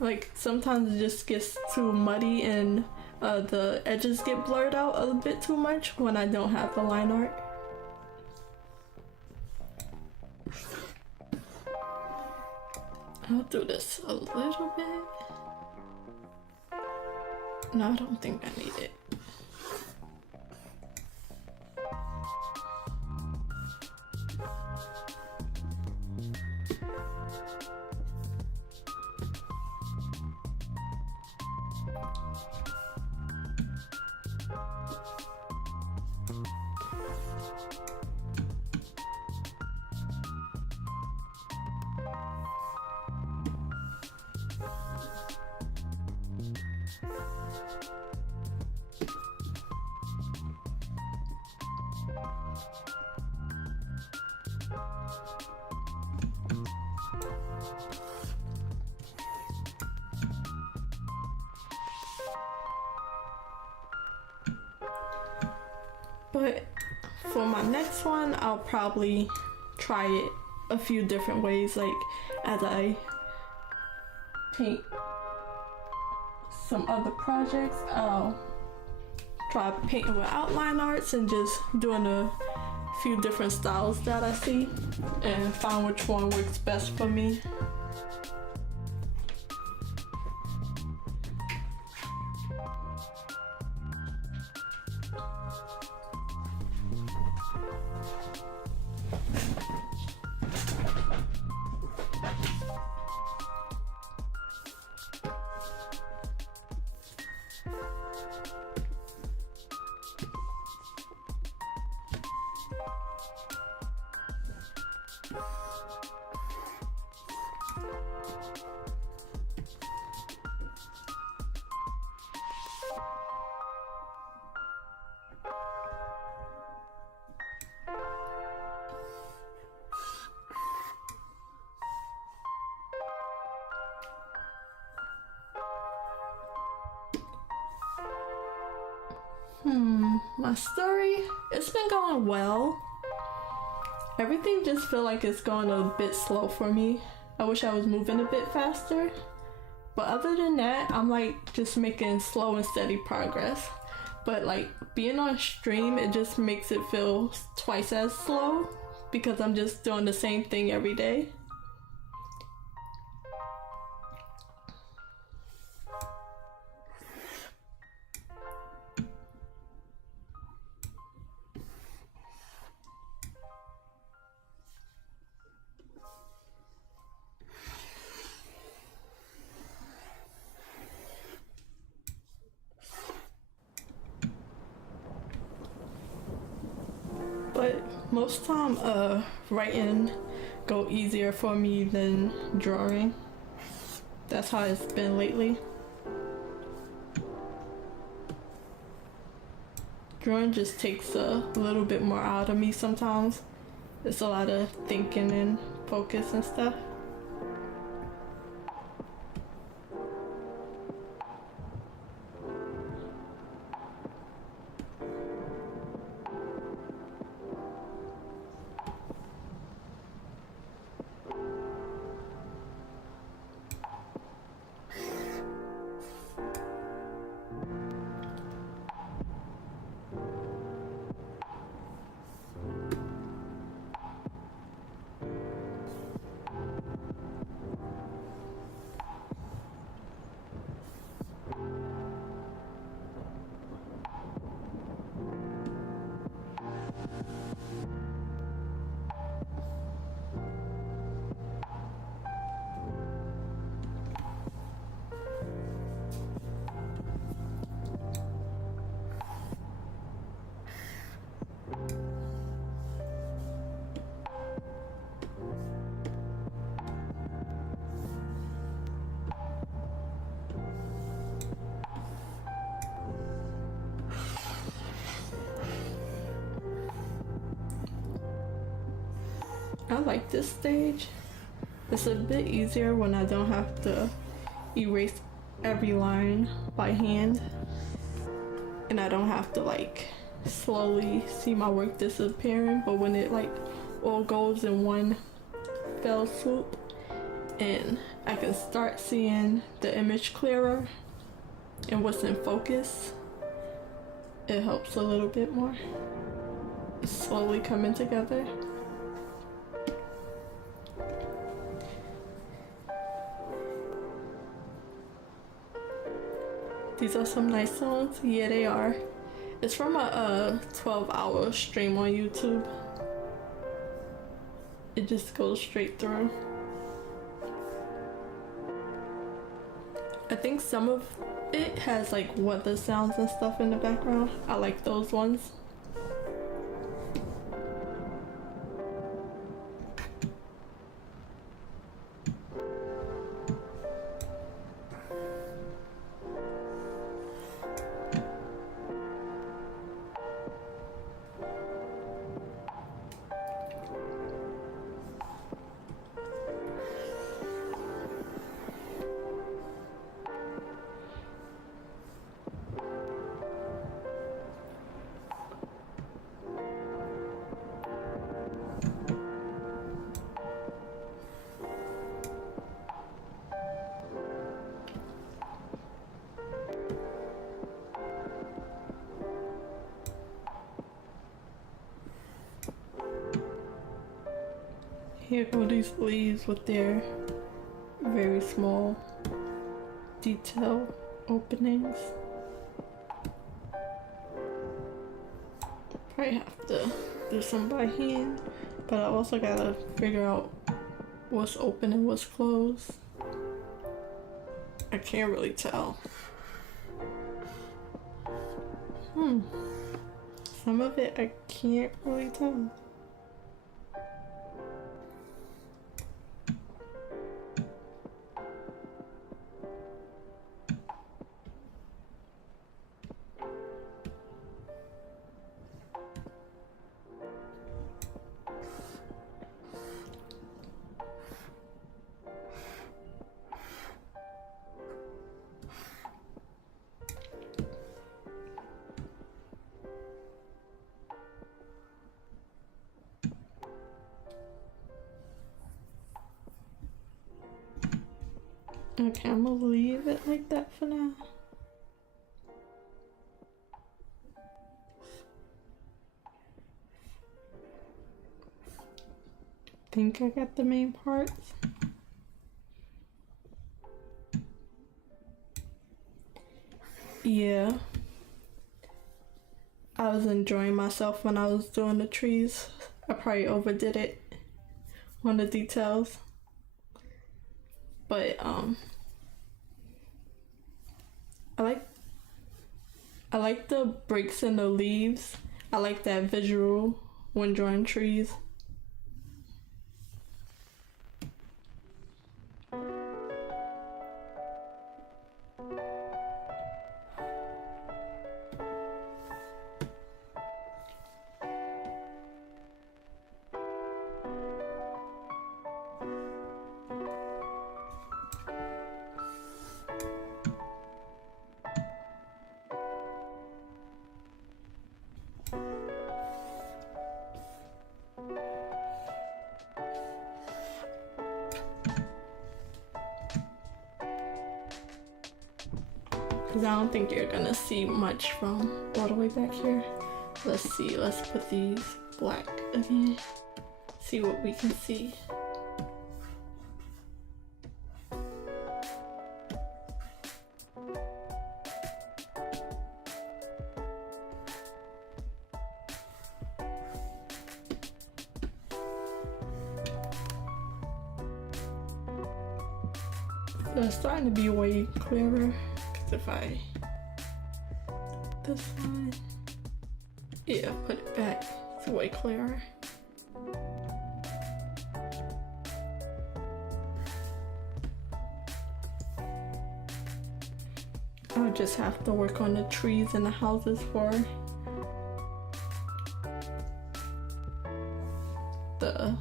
Like sometimes it just gets too muddy and the edges get blurred out a bit too much when I don't have the line art. I'll do this a little bit. No, I don't think I need it. But for my next one, I'll probably try it a few different ways. Like as I paint some other projects, I'll try painting with outline arts and just doing a few different styles that I see and find which one works best for me. My story, it's been going well. Everything just feel like it's going a bit slow for me. I wish I was moving a bit faster. But other than that, I'm like just making slow and steady progress. But like being on stream, it just makes it feel twice as slow because I'm just doing the same thing every day. But most time, writing go easier for me than drawing. That's how it's been lately. Drawing just takes a little bit more out of me sometimes. It's a lot of thinking and focus and stuff. I like this stage. It's a bit easier when I don't have to erase every line by hand. And I don't have to like slowly see my work disappearing, but when it like all goes in one fell swoop and I can start seeing the image clearer and what's in focus, it helps a little bit more. It's slowly coming together. These are some nice songs. Yeah, they are. It's from a 12-hour stream on YouTube. It just goes straight through. I think some of it has like weather sounds and stuff in the background. I like those ones. Here go these leaves with their very small detail openings. Probably have to do some by hand, but I also gotta figure out what's open and what's closed. I can't really tell. Some of it I can't really tell. Okay, I'm gonna leave it like that for now. Think I got the main parts. Yeah. I was enjoying myself when I was doing the trees. I probably overdid it on the details. But I like the breaks in the leaves. I like that visual when drawing trees. Because I don't think you're gonna see much from all the way back here. Let's see, let's put these black again. See what we can see. So it's starting to be way clearer. If I this one, yeah, put it back, it's way clearer. I'll just have to work on the trees and the houses for the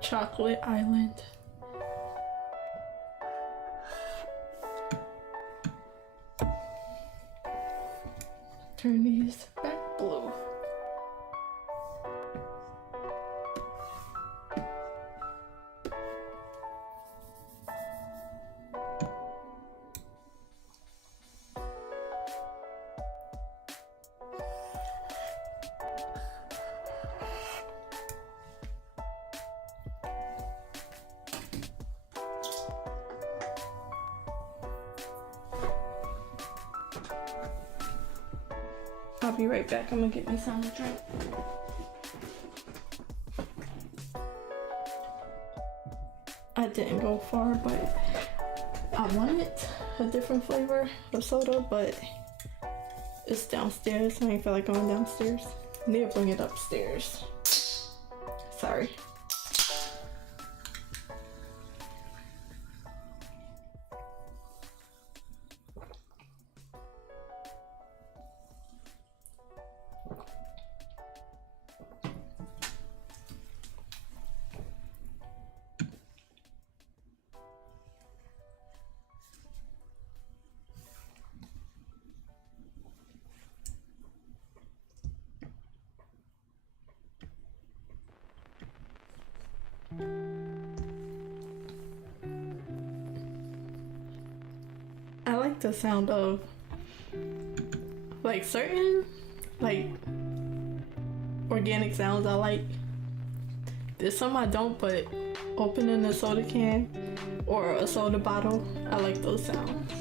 chocolate island. Turn these back blue. I'll be right back. I'm gonna get me something to drink. I didn't go far, but I wanted a different flavor of soda, but it's downstairs. I ain't feel like going downstairs. I need to bring it upstairs. Sorry. I like the sound of like certain like organic sounds I like. There's some I don't, but opening a soda can or a soda bottle, I like those sounds.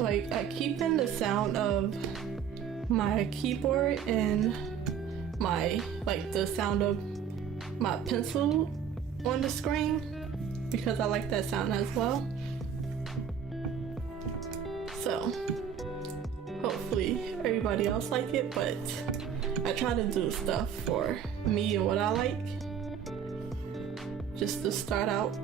Like, I keep in the sound of my keyboard and my, like, the sound of my pencil on the screen because I like that sound as well. So, hopefully everybody else like it, but I try to do stuff for me and what I like. just to start out.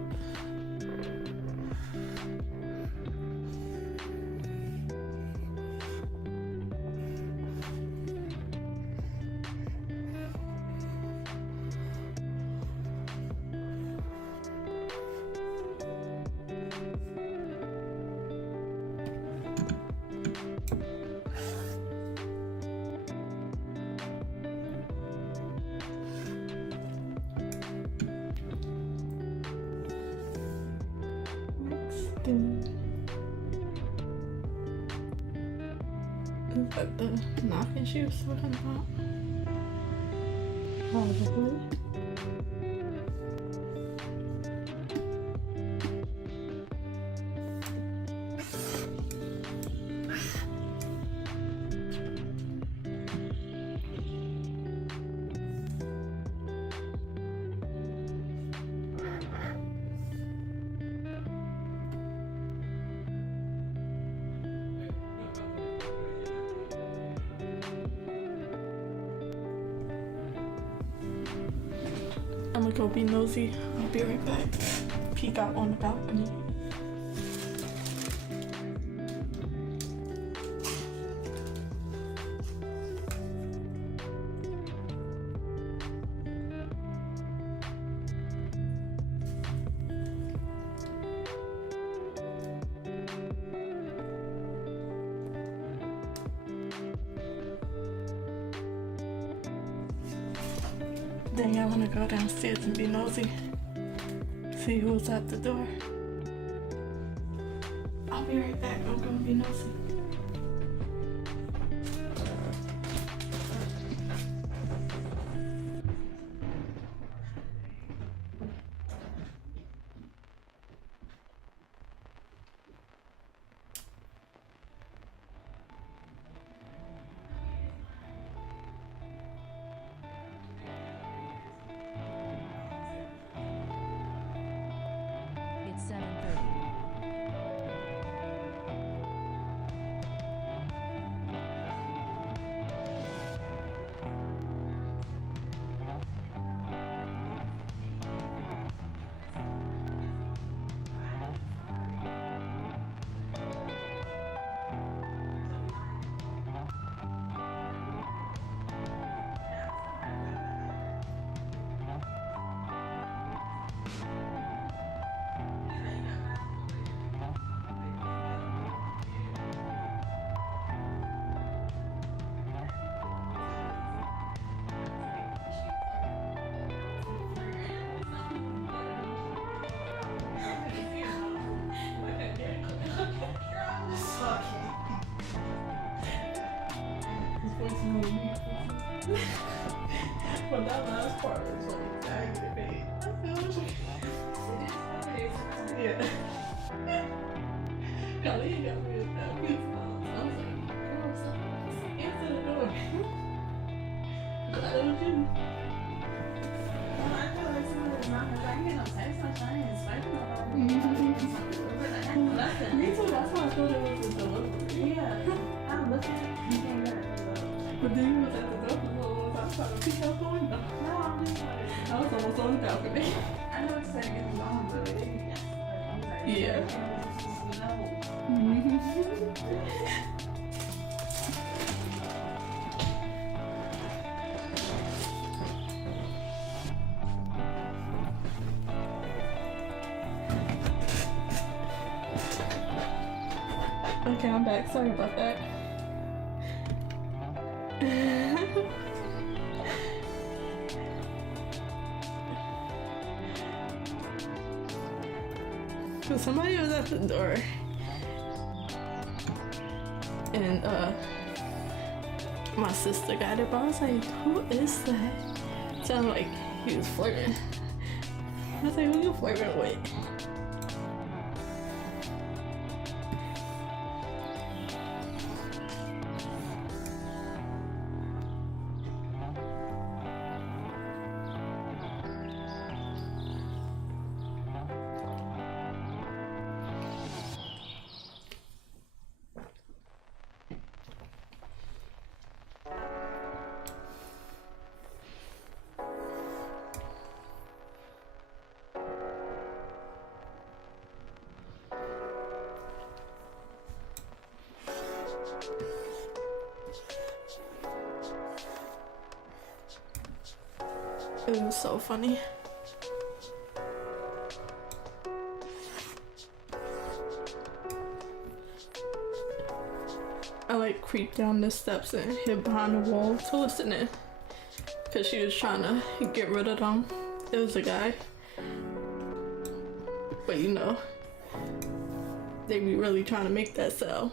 Is that the knocking she was talking about? Probably. I'm gonna go be nosy. I'll be right back. Peek out on the balcony. Then y'all wanna go downstairs and be nosy? See who's at the door? I'll be right back. I'm gonna be nosy. It's 7:30. But that last part was like aggravating. Yeah. Kelly got me with that piece. I was like, girl, stop. Answer the door. Glad it was you. I feel like somebody's not because I get no text message. I ain't expecting nobody. Nothing. Me too, that's why I thought it was a delivery. Yeah. I'm looking. You came back. But then you was at the door for a little while. I was trying to peek out the window. No, I'm just like, I was almost on the balcony. I know it's said get going, but it didn't. Yeah. No. Okay, I'm back. Sorry about that. So somebody was at the door, and my sister got it, but I was like, who is that? Sounded like he was flirting. I was like, who you flirting with? It was so funny. I like creeped down the steps and hid behind the wall to listen in, because she was trying to get rid of them. It was a guy. But you know, they be really trying to make that sell.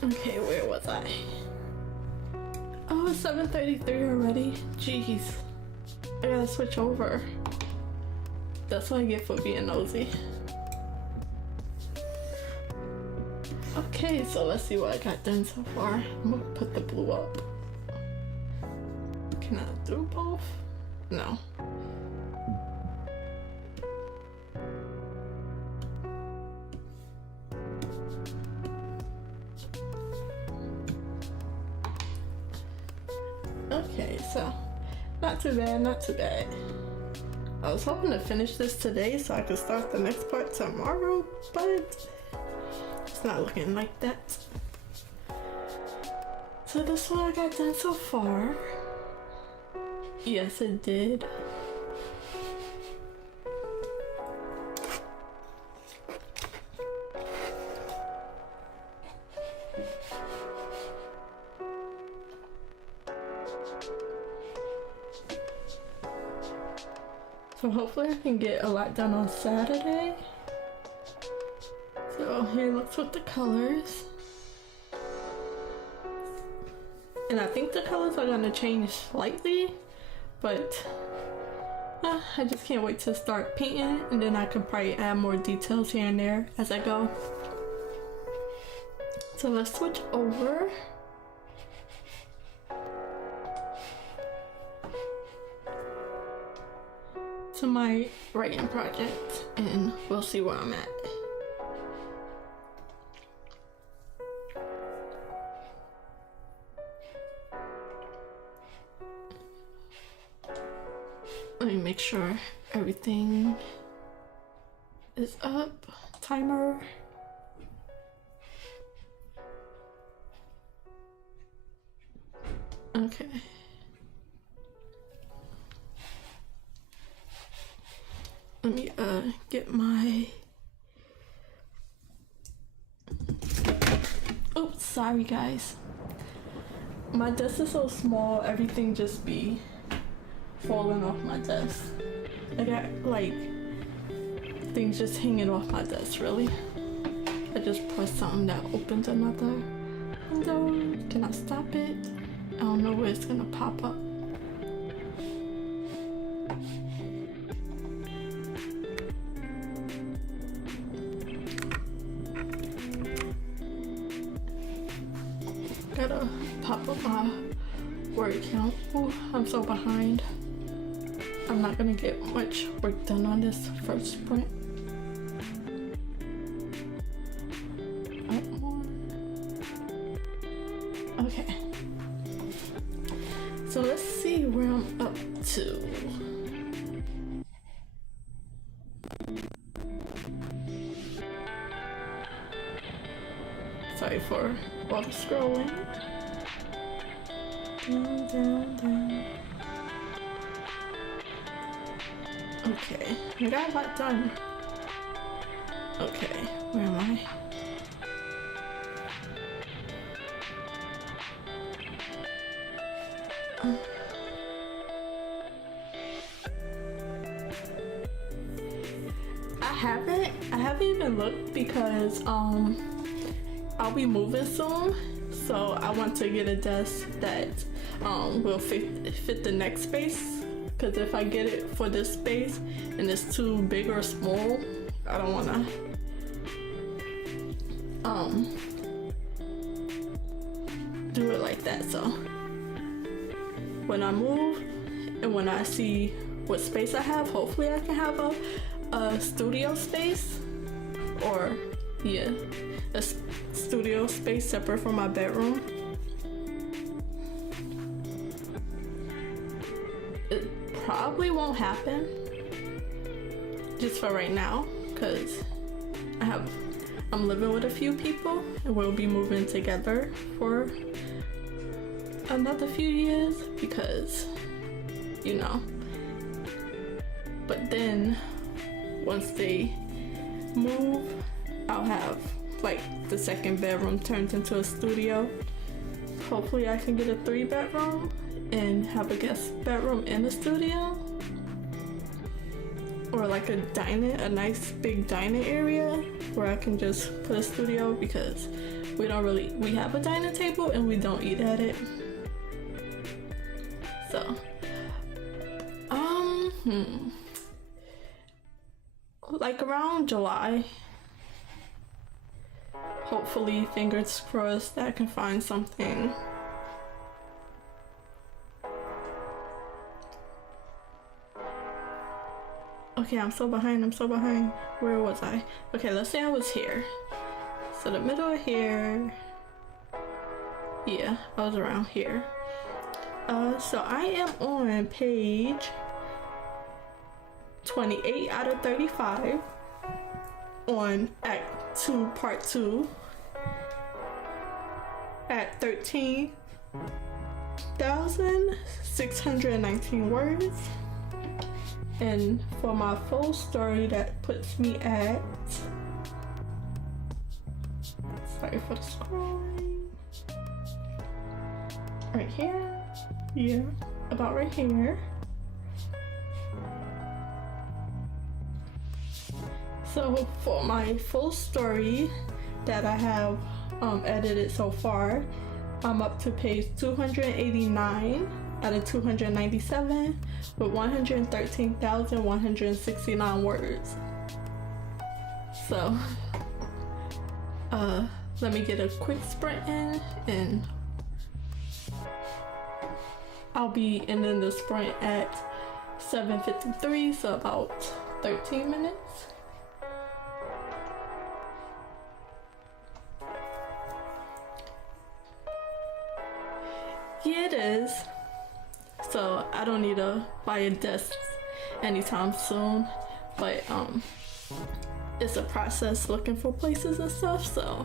Okay, where was I? Oh, it's 7:33 already. Jeez. I gotta switch over. That's what I get for being nosy. Okay, so let's see what I got done so far. I'm gonna put the blue up. Can I do both? No. Okay, so not too bad, not too bad. I was hoping to finish this today so I could start the next part tomorrow, but it's not looking like that. So this is what I got done so far. Yes, it did. So hopefully I can get a lot done on Saturday. So here looks with the colors. And I think the colors are gonna change slightly, but I just can't wait to start painting, and then I can probably add more details here and there as I go. So let's switch over. To my writing project, and we'll see where I'm at. Let me make sure everything is up. Timer. Okay. Let me get my, oops, sorry guys. My desk is so small, everything just be falling off my desk. I got like things just hanging off my desk, really. I just pressed something that opens another window. Can I stop it? I don't know where it's gonna pop up. Gotta pop up my word count. Ooh, I'm so behind. I'm not gonna get much work done on this first sprint. Okay. So let's see where I'm up to. Sorry for all the scrolling. Down, down, down. Okay, I got a lot done. Okay, where am I? I haven't even looked because I'll be moving soon, so I want to get a desk that will fit the next space. Because if I get it for this space and it's too big or small, I don't wanna do it like that. So when I move and when I see what space I have, hopefully I can have a studio space or yeah, a studio space separate from my bedroom. It probably won't happen just for right now, because I'm living with a few people and we'll be moving together for another few years, because you know. But then once they move, I'll have like the second bedroom turned into a studio. Hopefully I can get a 3-bedroom and have a guest bedroom in the studio, or like a nice big dining area where I can just put a studio, because we have a dining table and we don't eat at it. So like around July, hopefully, fingers crossed, that I can find something. Okay, I'm so behind. Where was I? Okay, let's say I was here. So the middle of here. Yeah, I was around here. So I am on page 28 out of 35 on Act 2, Part 2 at 13,619 words. And for my full story, that puts me at, sorry for the scrolling, right here, yeah, about right here. So for my full story that I have edited so far, I'm up to page 289 out of 297 with 113,169 words. So let me get a quick sprint in, and I'll be ending the sprint at 7:53, so about 13 minutes. Yeah, it is. So I don't need to buy a desk anytime soon, but it's a process looking for places and stuff, so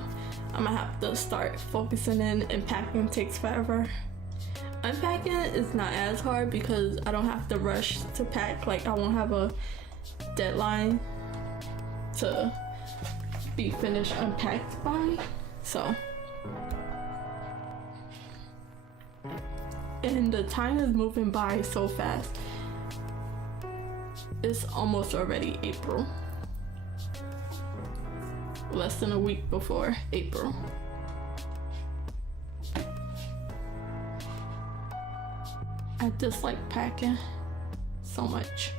I'm gonna have to start focusing in. And packing takes forever. Unpacking is not as hard because I don't have to rush to pack. Like, I won't have a deadline to be finished unpacked by, so. And the time is moving by so fast. It's almost already April. Less than a week before April. I dislike packing so much.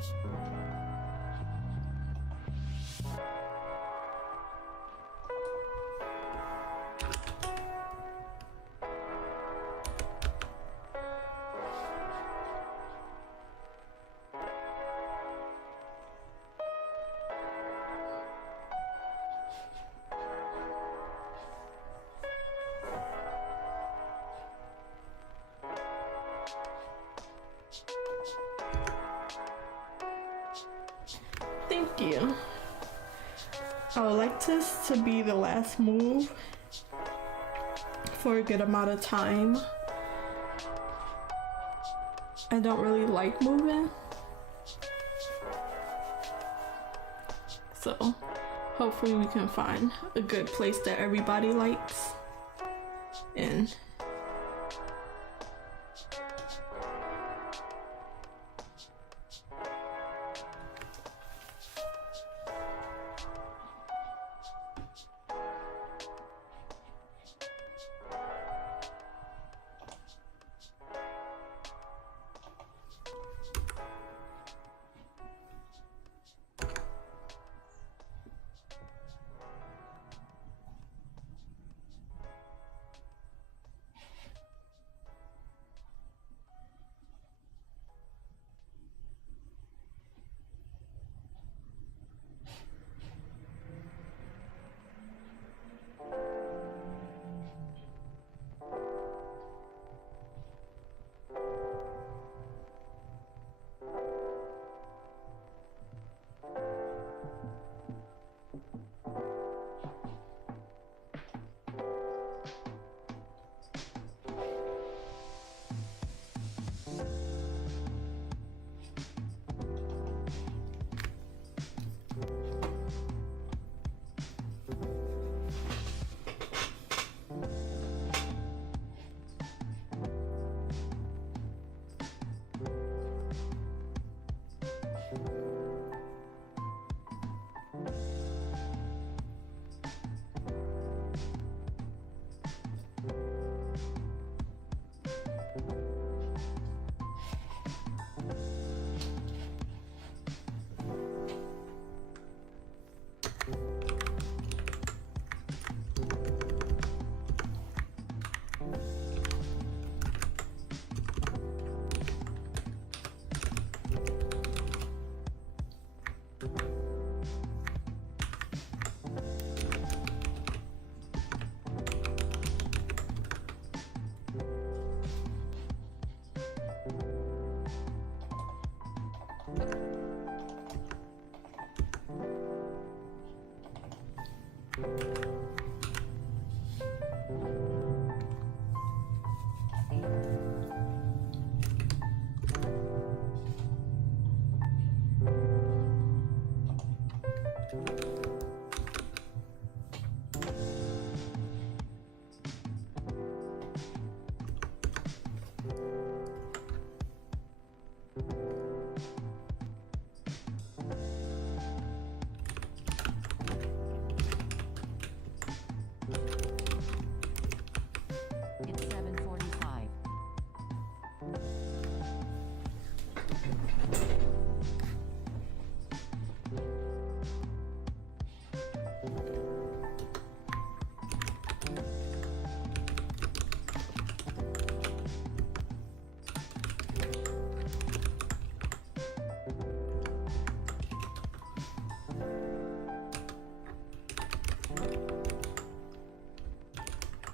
Thank you. I would like this to be the last move for a good amount of time. I don't really like moving, so hopefully we can find a good place that everybody likes. And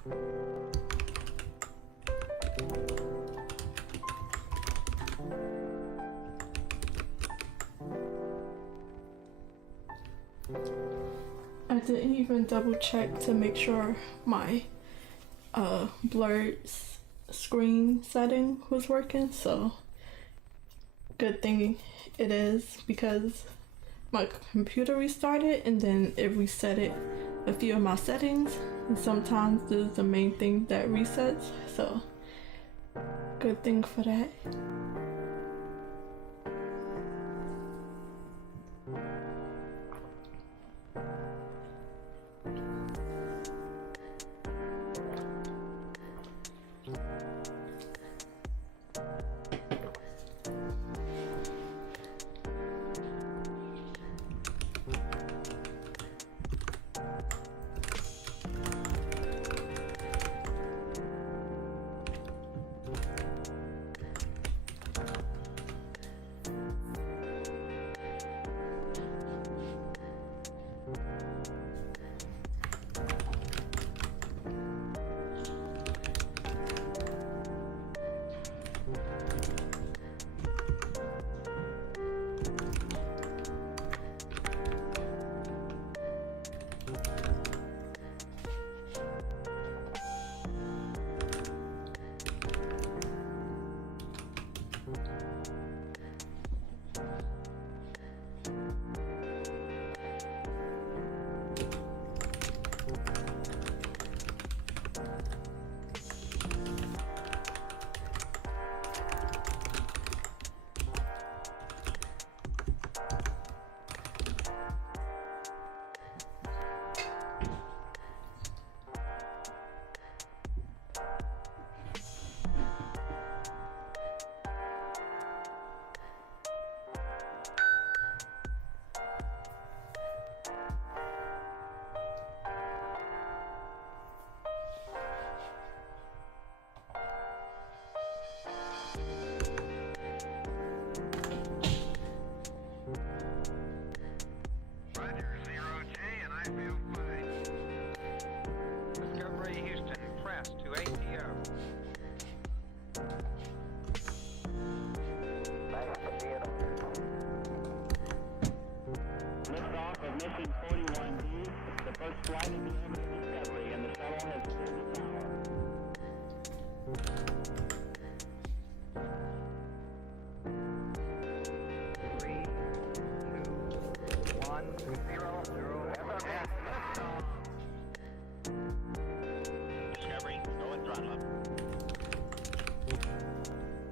I didn't even double check to make sure my blurred screen setting was working, so good thing it is, because my computer restarted and then it reset it a few of my settings, and sometimes this is the main thing that resets, so good thing for that.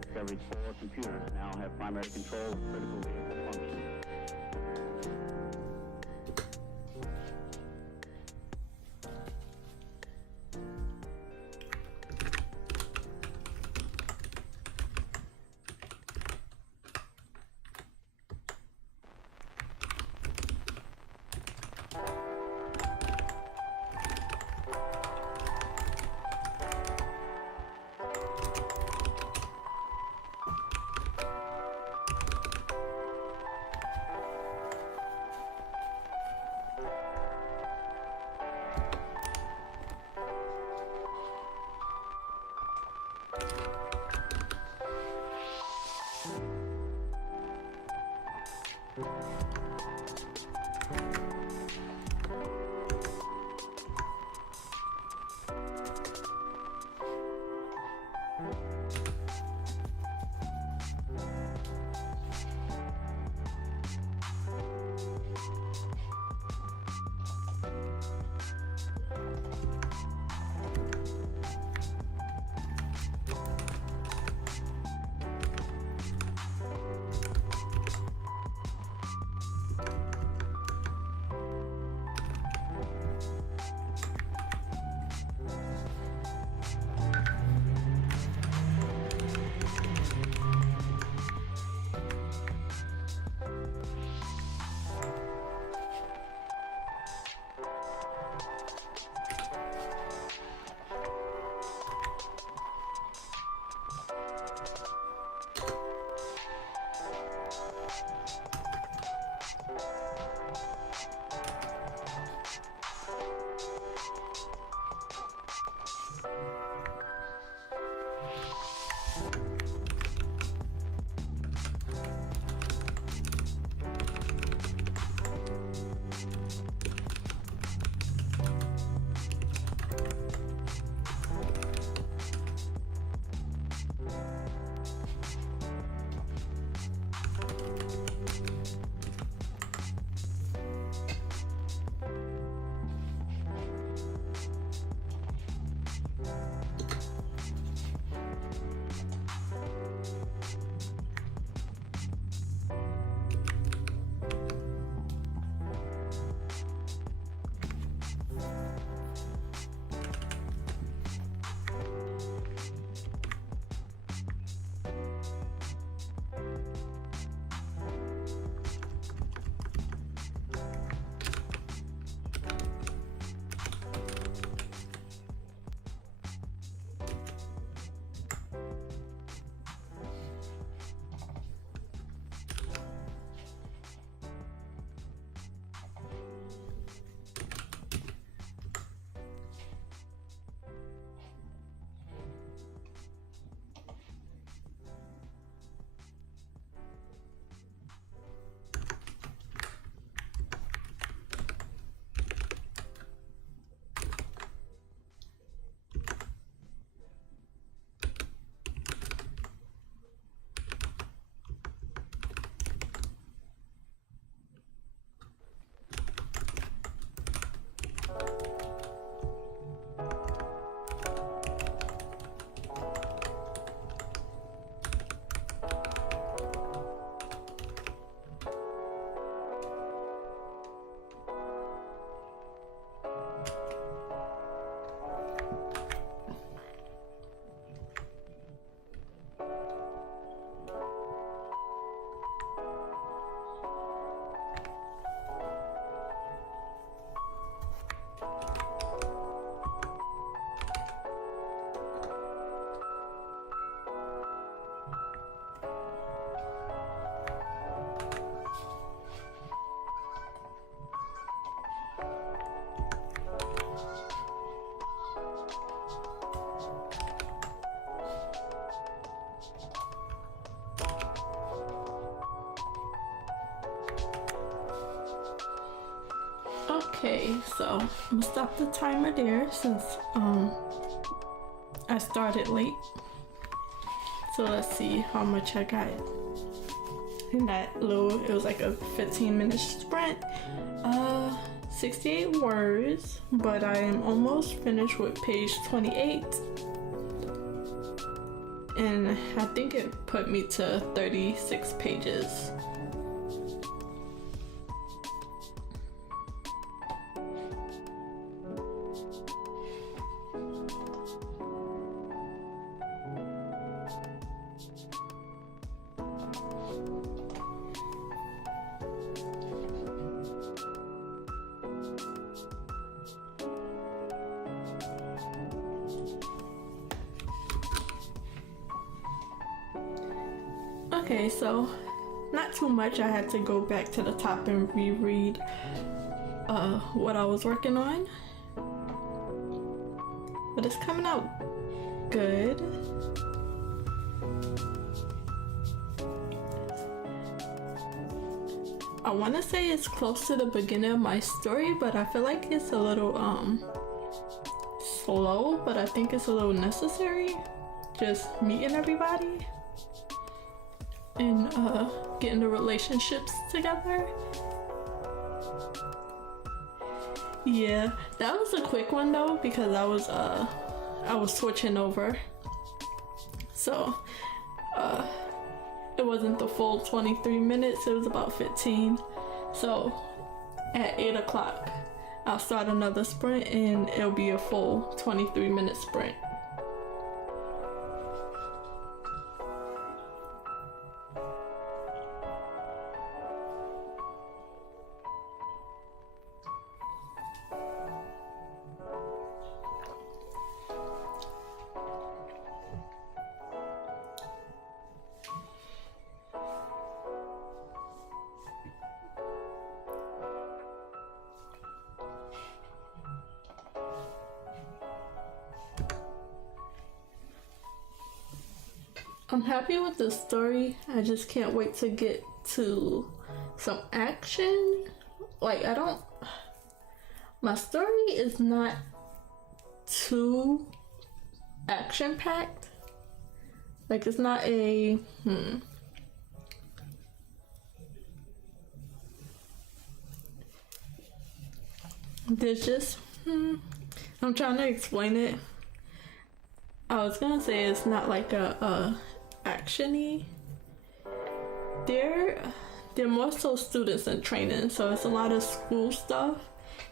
Discovery's 4 computers now have primary control of critical vehicle functions. Okay, so I'm gonna stop the timer there since I started late. So let's see how much I got in that little, it was like a 15-minute sprint. 68 words, but I am almost finished with page 28. And I think it put me to 36 pages. Okay, so not too much. I had to go back to the top and reread what I was working on. But it's coming out good. I want to say it's close to the beginning of my story, but I feel like it's a little slow, but I think it's a little necessary. Just meeting everybody and getting the relationships together. Yeah, that was a quick one though, because I was switching over, so it wasn't the full 23 minutes, it was about 15. So at 8 o'clock I'll start another sprint and it'll be a full 23-minute sprint. I'm happy with the story. I just can't wait to get to some action. Like, my story is not too action packed. Like, it's not there's just I'm trying to explain it. I was gonna say it's not like a action-y. They're more so students in training, so it's a lot of school stuff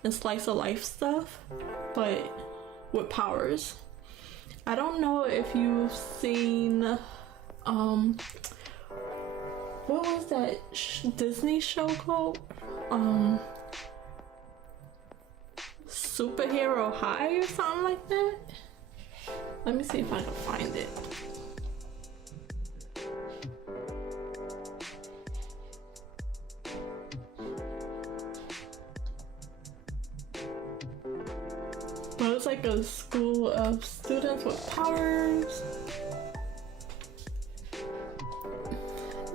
and slice of life stuff, but with powers. I don't know if you've seen what was that Disney show called? Superhero High or something like that. Let me see if I can find it. Well, it's like a school of students with powers.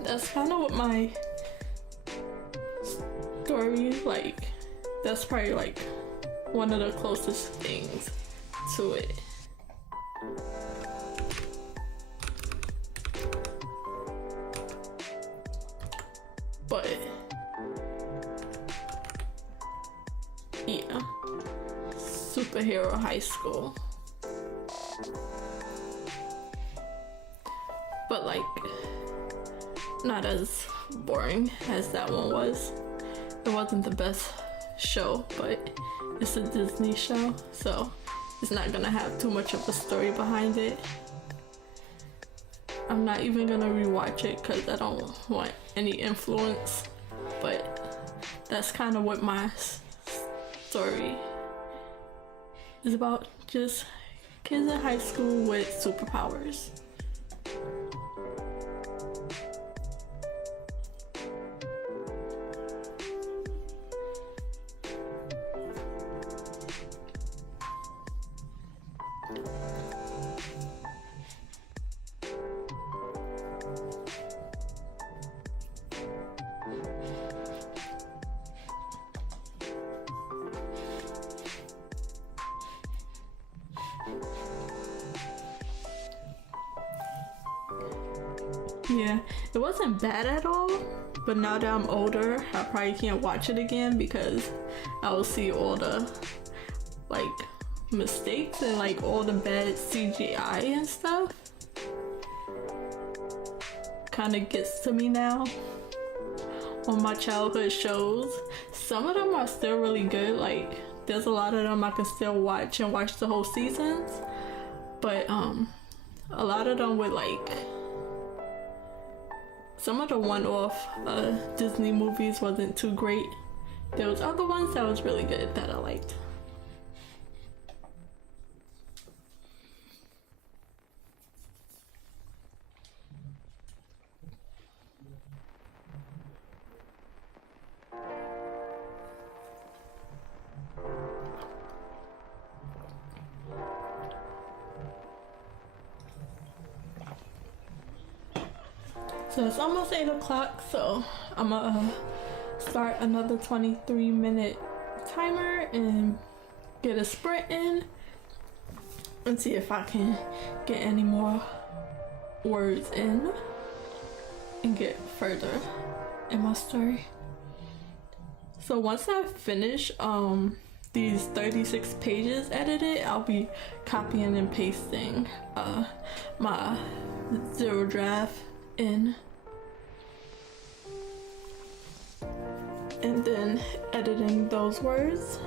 That's kind of what my story like. That's probably like one of the closest things to it. But yeah, Superhero High School. But like, not as boring as that one was. It wasn't the best show, but it's a Disney show, so it's not gonna have too much of a story behind it. I'm not even gonna rewatch it because I don't want any influence, but that's kind of what my story is about. Just kids in high school with superpowers. Yeah, it wasn't bad at all, but now that I'm older, I probably can't watch it again because I will see all the like mistakes and like all the bad CGI and stuff. Kind of gets to me now on my childhood shows. Some of them are still really good, like there's a lot of them I can still watch and watch the whole seasons, but a lot of them with like some of the one-off Disney movies wasn't too great. There was other ones that was really good that I liked. So it's almost 8 o'clock, so I'm gonna start another 23-minute timer and get a sprint in and see if I can get any more words in and get further in my story. So once I finish these 36 pages edited, I'll be copying and pasting my zero draft in and then editing those words.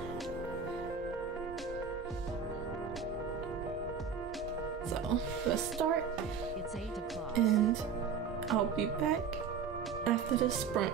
So let's start. It's 8 o'clock. And I'll be back after the sprint.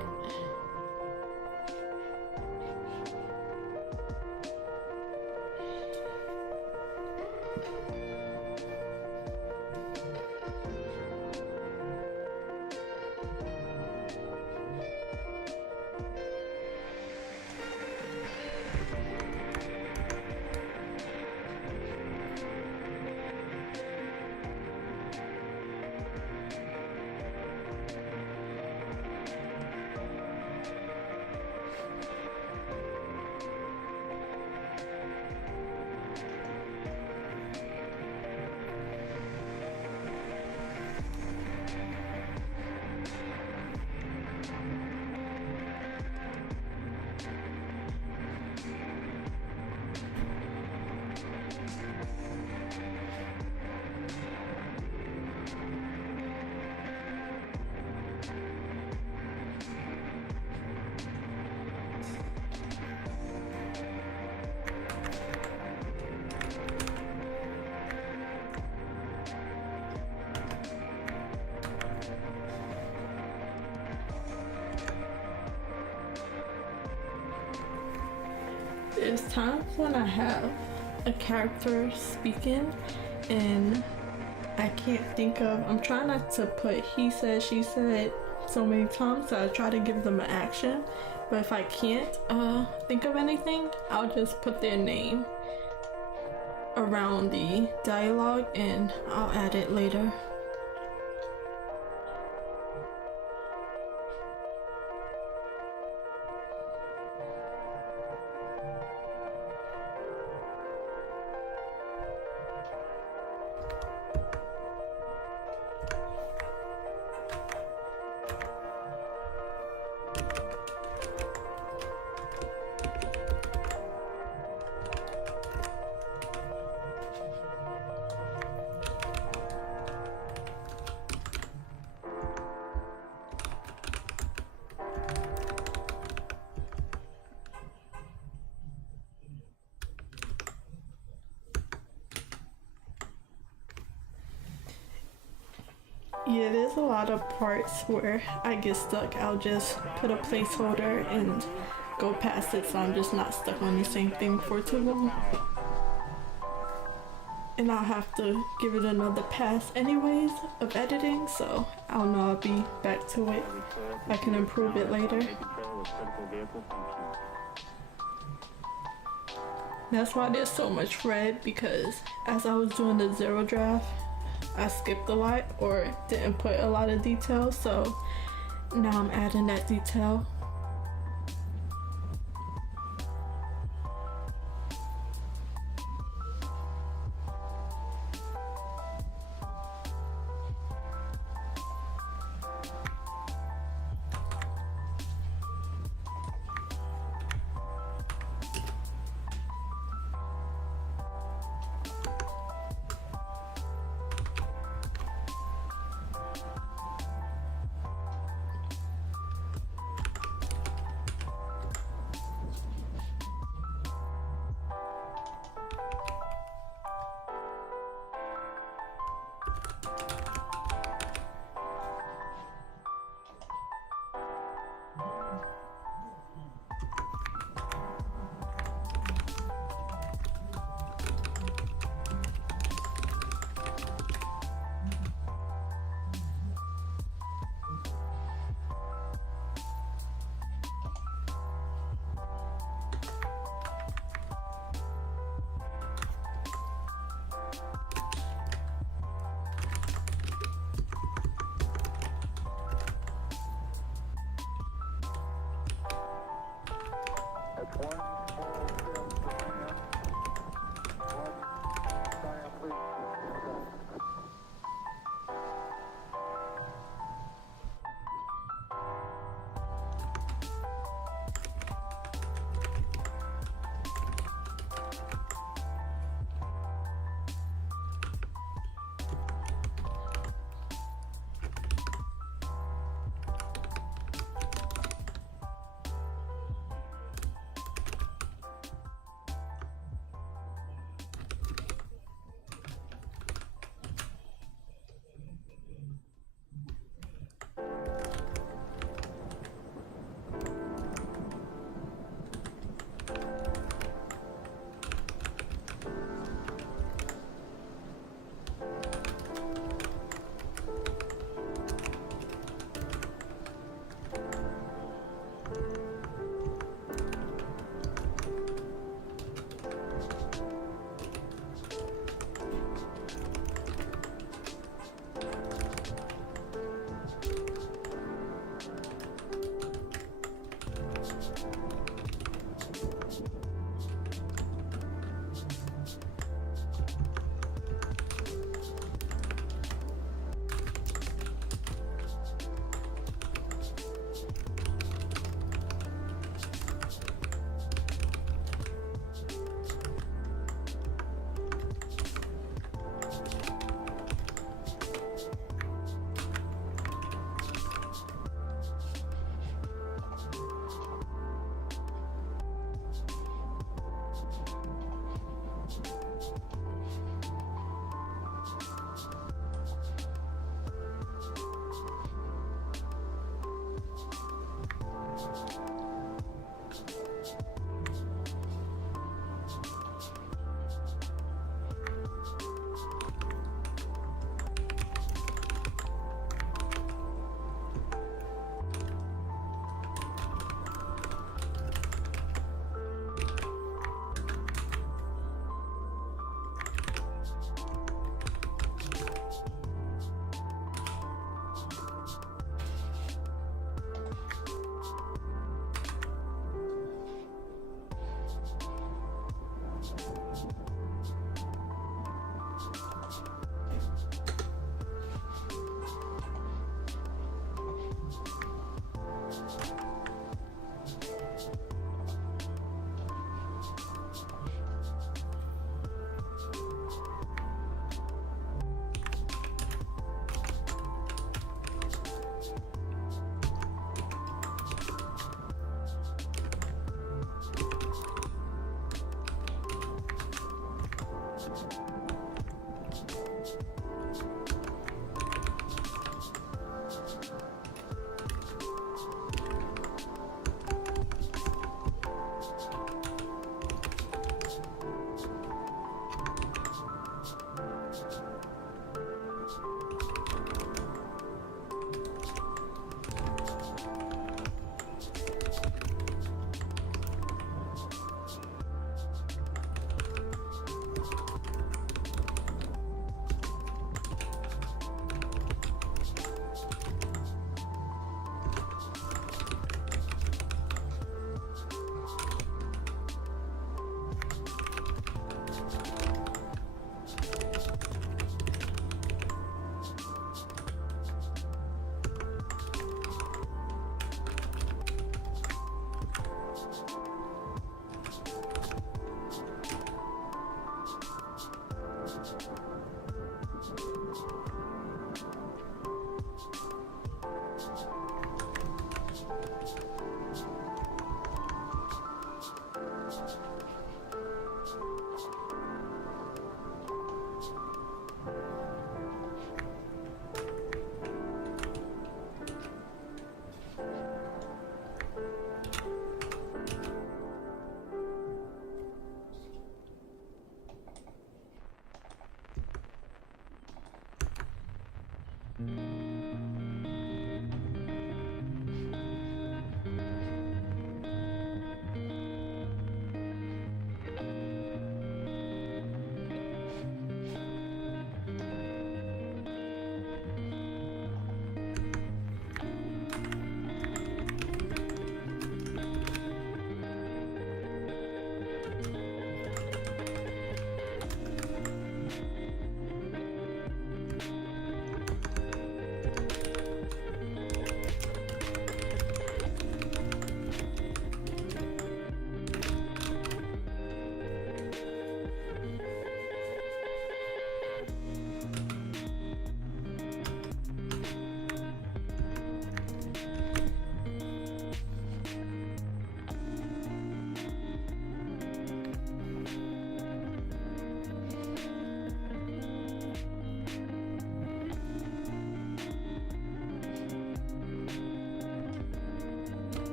There's times when I have a character speaking and I can't think of, I'm trying not to put he said, she said so many times, so I try to give them an action. But if I can't think of anything, I'll just put their name around the dialogue and I'll add it later. Yeah, there's a lot of parts where I get stuck. I'll just put a placeholder and go past it so I'm just not stuck on the same thing for too long. And I'll have to give it another pass anyways of editing, so I'll know I'll be back to it. I can improve it later. That's why there's so much red, because as I was doing the zero draft, I skipped a lot or didn't put a lot of detail, so now I'm adding that detail.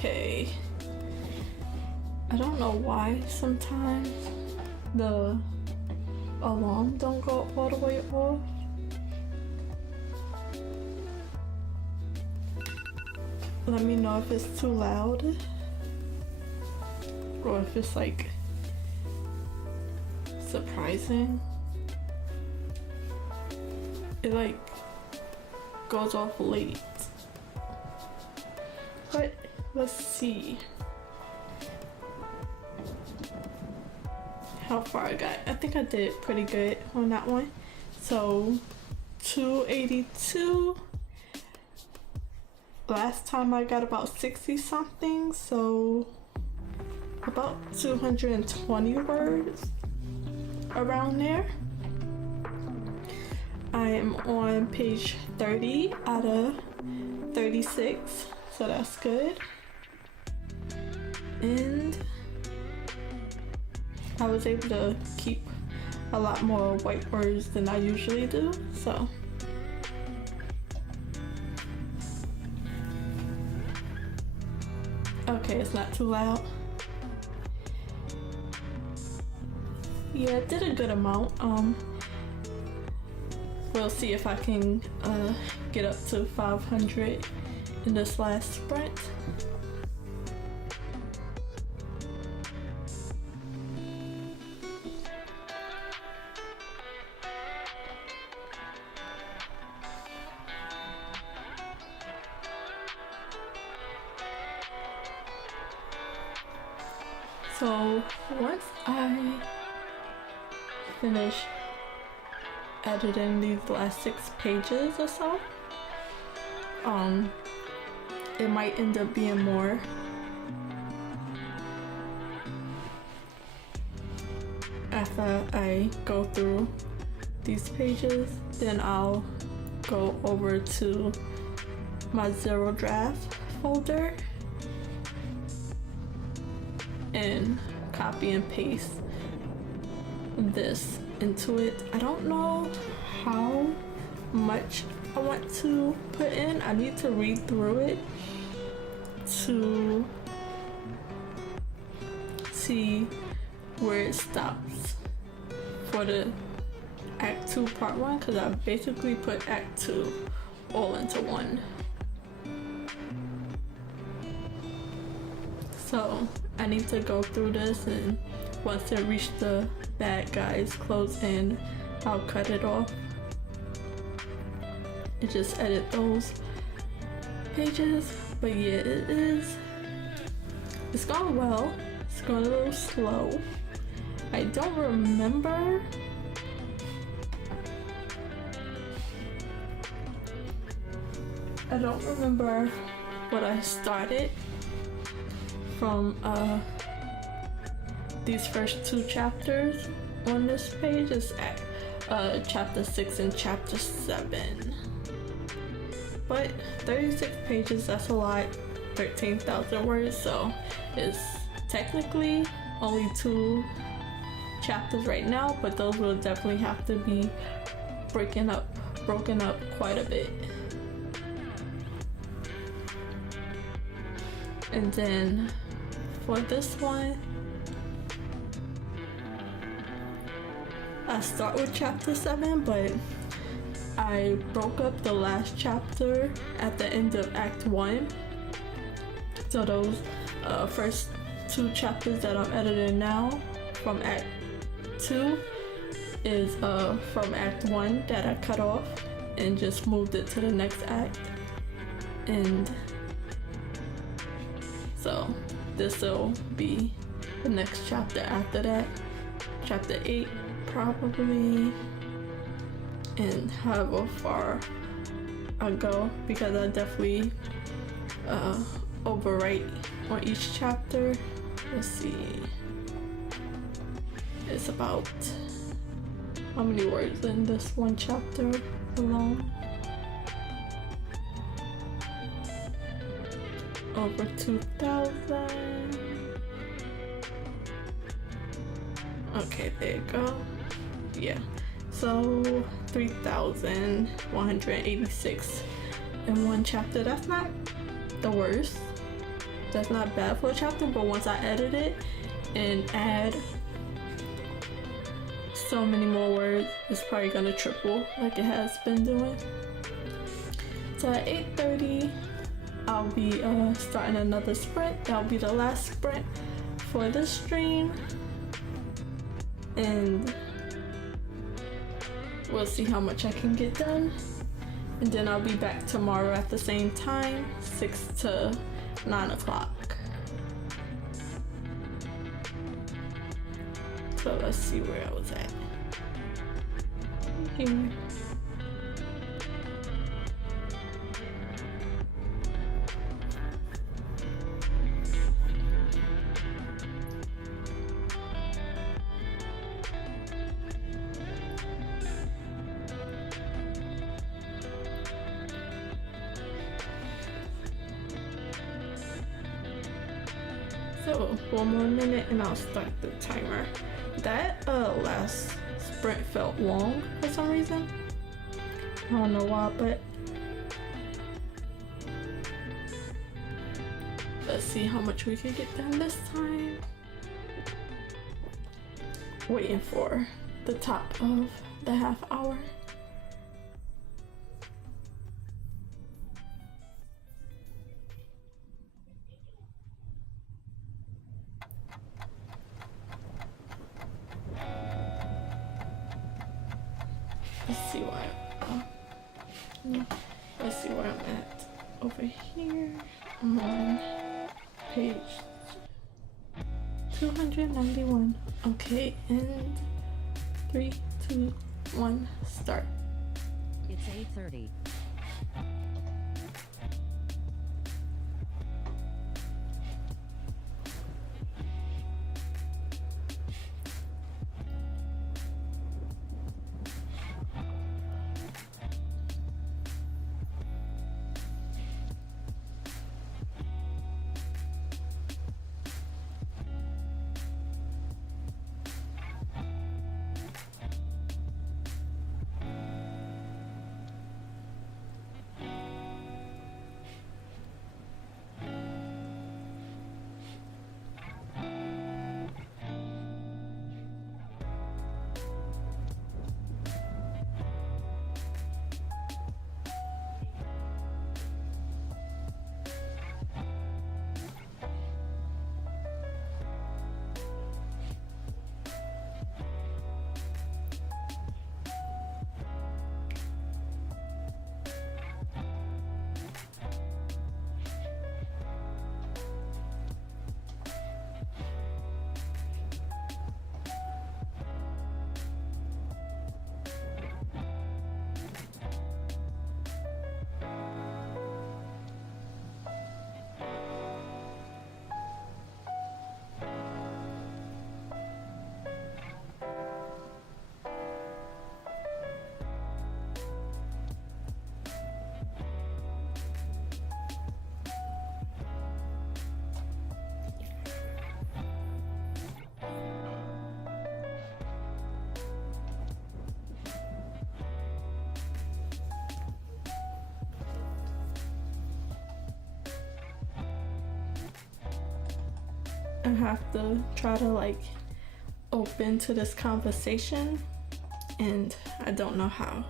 Okay. I don't know why sometimes the alarm don't go all the way off. Let me know if it's too loud or if it's like surprising. It like goes off late. But let's see how far I got. I think I did pretty good on that one. So 282. Last time I got about 60 something, so about 220 words around there. I am on page 30 out of 36, so that's good. And I was able to keep a lot more white words than I usually do, so. Okay, it's not too loud. Yeah, I did a good amount. We'll see if I can get up to 500 in this last sprint. So once I finish editing these last 6 pages or so, it might end up being more. After I go through these pages, then I'll go over to my zero draft folder and copy and paste this into it. I don't know how much I want to put in. I need to read through it to see where it stops for the Act 2 Part 1, because I basically put Act 2 all into one. So I need to go through this, and once I reach the bad guys close in, I'll cut it off and just edit those pages. But yeah, it's going well. It's going a little slow. I don't remember what I started from these first 2 chapters on this page. Is chapter 6 and chapter 7. But 36 pages, that's a lot. 13,000 words, so it's technically only 2 chapters right now, but those will definitely have to be broken up quite a bit. And then for this one, I start with chapter 7, but I broke up the last chapter at the end of Act 1. So those first 2 chapters that I'm editing now from Act 2 is from Act 1 that I cut off and just moved it to the next act. And so this will be the next chapter after that, chapter 8 probably, and however far I go, because I definitely overwrite on each chapter. Let's see, it's about how many words in this one chapter alone? Over 2,000. Okay, there you go. Yeah, so 3,186 in one chapter. That's not the worst. That's not bad for a chapter, but once I edit it and add so many more words, it's probably gonna triple like it has been doing. So at 8:30, I'll be starting another sprint. That'll be the last sprint for this stream, and we'll see how much I can get done. And then I'll be back tomorrow at the same time, 6 to 9 o'clock. So let's see where I was at. Here. So 1 more minute and I'll start the timer. That last sprint felt long for some reason. I don't know why, but let's see how much we can get done this time. Waiting for the top of the half hour. Let's see where let's see where I'm at over here. I'm on page 291. Okay, and 3, 2, 1, start. It's 8:30. I have to try to like open to this conversation, and I don't know how.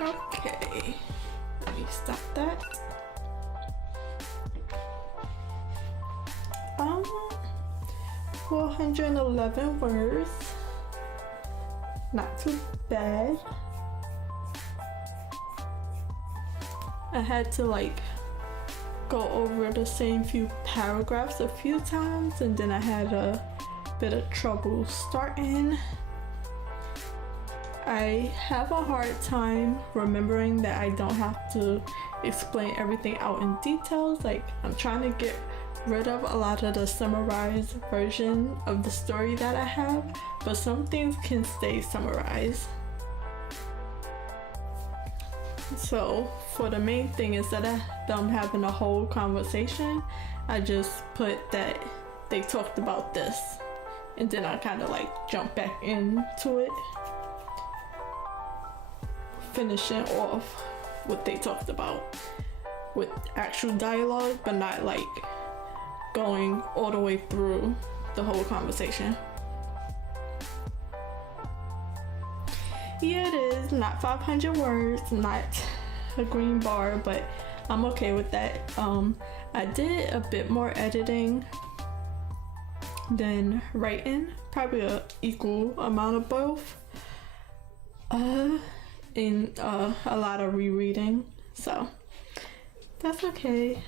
Okay, let me stop that. 411 words. Not too bad. I had to like go over the same few paragraphs a few times, and then I had a bit of trouble starting. I have a hard time remembering that I don't have to explain everything out in details. Like, I'm trying to get rid of a lot of the summarized version of the story that I have, but some things can stay summarized. So for the main thing, instead of them having a whole conversation, I just put that they talked about this, and then I kind of like jump back into it, finishing off what they talked about with actual dialogue, but not like going all the way through the whole conversation. Yeah, it is not 500 words, not a green bar, but I'm okay with that. I did a bit more editing than writing, probably a equal amount of both, and a lot of rereading, so that's okay.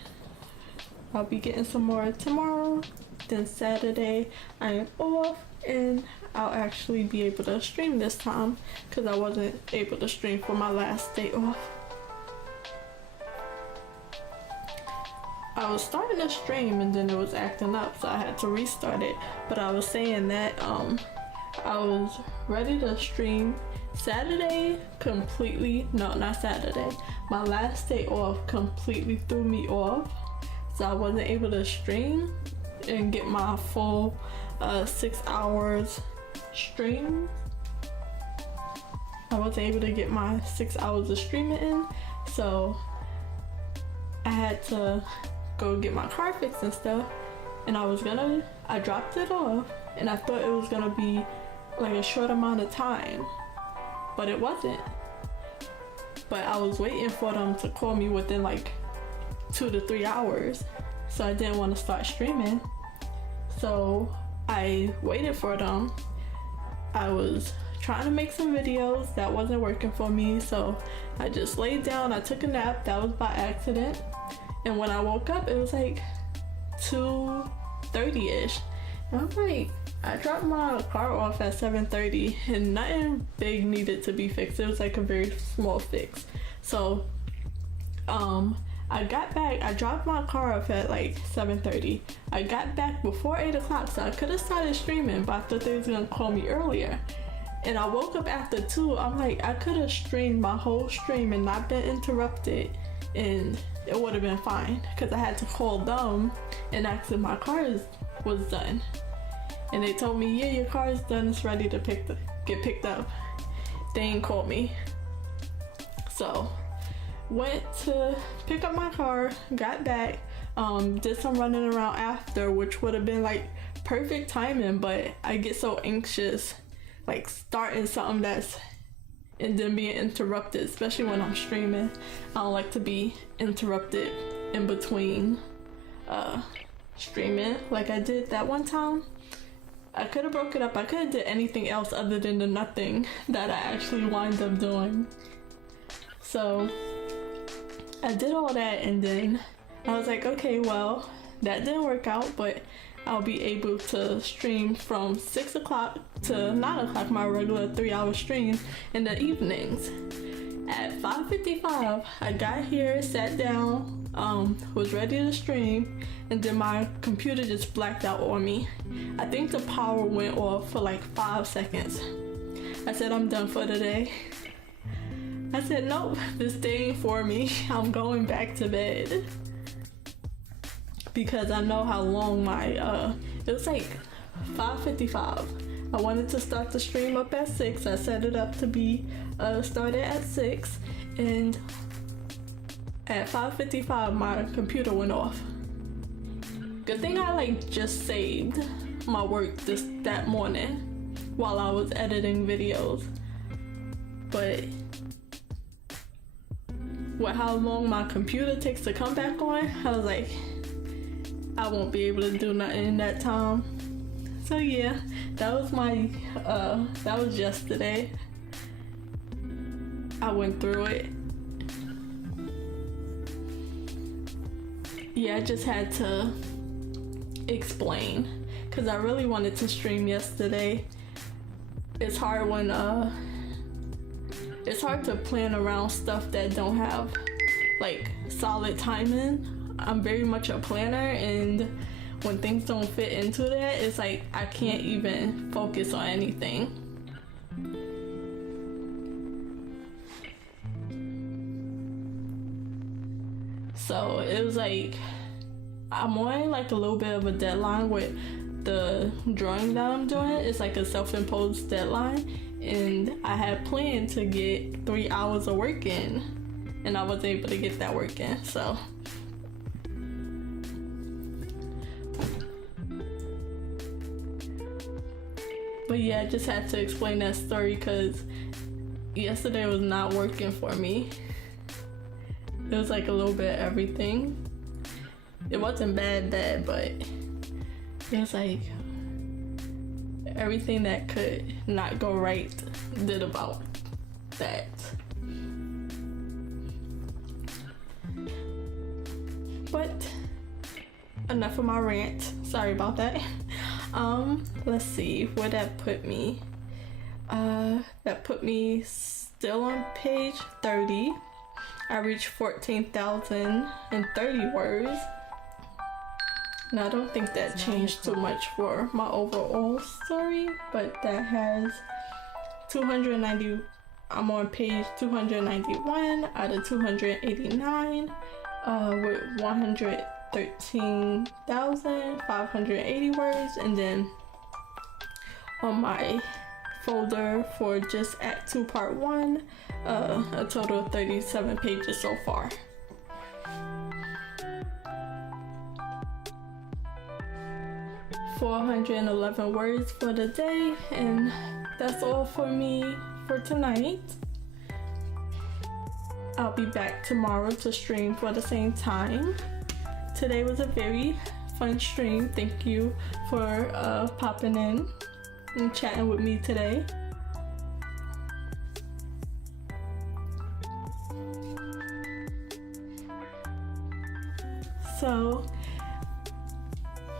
I'll be getting some more tomorrow. Then Saturday I am off, and I'll actually be able to stream this time because I wasn't able to stream for my last day off. I was starting to stream and then it was acting up, so I had to restart it. But I was saying that I was ready to stream Saturday completely. No, not Saturday. My last day off completely threw me off, so I wasn't able to stream and get my full 6 hours stream. I wasn't able to get my 6 hours of streaming in, so I had to go get my car fixed and stuff, and I dropped it off and I thought it was gonna be like a short amount of time, but it wasn't. But I was waiting for them to call me within like 2 to 3 hours, so I didn't want to start streaming, so I waited for them. I was trying to make some videos, that wasn't working for me, so I just laid down, I took a nap, that was by accident, and when I woke up it was like 2:30ish, and I'm like, I dropped my car off at 7:30 and nothing big needed to be fixed. It was like a very small fix. So I got back, I dropped my car off at like 7:30. I got back before 8 o'clock, so I could have started streaming, but I thought they was gonna call me earlier. And I woke up after 2, I'm like, I could have streamed my whole stream and not been interrupted, and it would have been fine, because I had to call them and ask if my car was done. And they told me, yeah, your car is done, it's ready to get picked up. They ain't called me. So went to pick up my car, got back, did some running around after, which would have been like perfect timing, but I get so anxious like starting something and then being interrupted, especially when I'm streaming. I don't like to be interrupted in between streaming like I did that one time. I could have broke it up. I could have did anything else other than the nothing that I actually wind up doing. So I did all that, and then I was like, okay, well, that didn't work out, but I'll be able to stream from 6 o'clock to 9 o'clock, my regular 3-hour stream in the evenings. At 5:55, I got here, sat down, was ready to stream, and then my computer just blacked out on me. I think the power went off for like 5 seconds. I said, I'm done for the day. I said, nope, this day ain't for me. I'm going back to bed. Because I know how long my, it was like 5:55. I wanted to start the stream up at 6. I set it up to be started at 6, and at 5:55 my computer went off. Good thing I like just saved my work that morning while I was editing videos. But with how long my computer takes to come back on, I was like, I won't be able to do nothing in that time. So yeah, that was my that was yesterday. I went through it. Yeah, I just had to explain because I really wanted to stream yesterday. It's hard when it's hard to plan around stuff that don't have like solid timing. I'm very much a planner, and when things don't fit into that, it's like I can't even focus on anything. So it was like I'm on like a little bit of a deadline with the drawing that I'm doing. It's like a self-imposed deadline, and I had planned to get 3 hours of work in, and I wasn't able to get that work in. So but yeah, I just had to explain that story because yesterday was not working for me. It was like a little bit of everything. It wasn't bad, but it was like everything that could not go right did about that. But enough of my rant. Sorry about that. Let's see where that put me. That put me still on page 30. I reached 14,030 words. Now I don't think that changed too much for my overall story, but that has 290. I'm on page 291 out of 289 with 113,580 words, and then on my folder for just Act 2 Part 1, a total of 37 pages so far. $411 words for the day, and that's all for me for tonight. I'll be back tomorrow to stream for the same time. Today was a very fun stream. Thank you for popping in and chatting with me today. So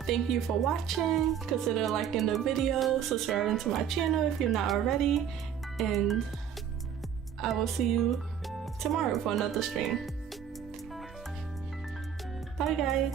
thank you for watching. Consider liking the video, subscribing to my channel if you're not already, and I will see you tomorrow for another stream. Bye guys.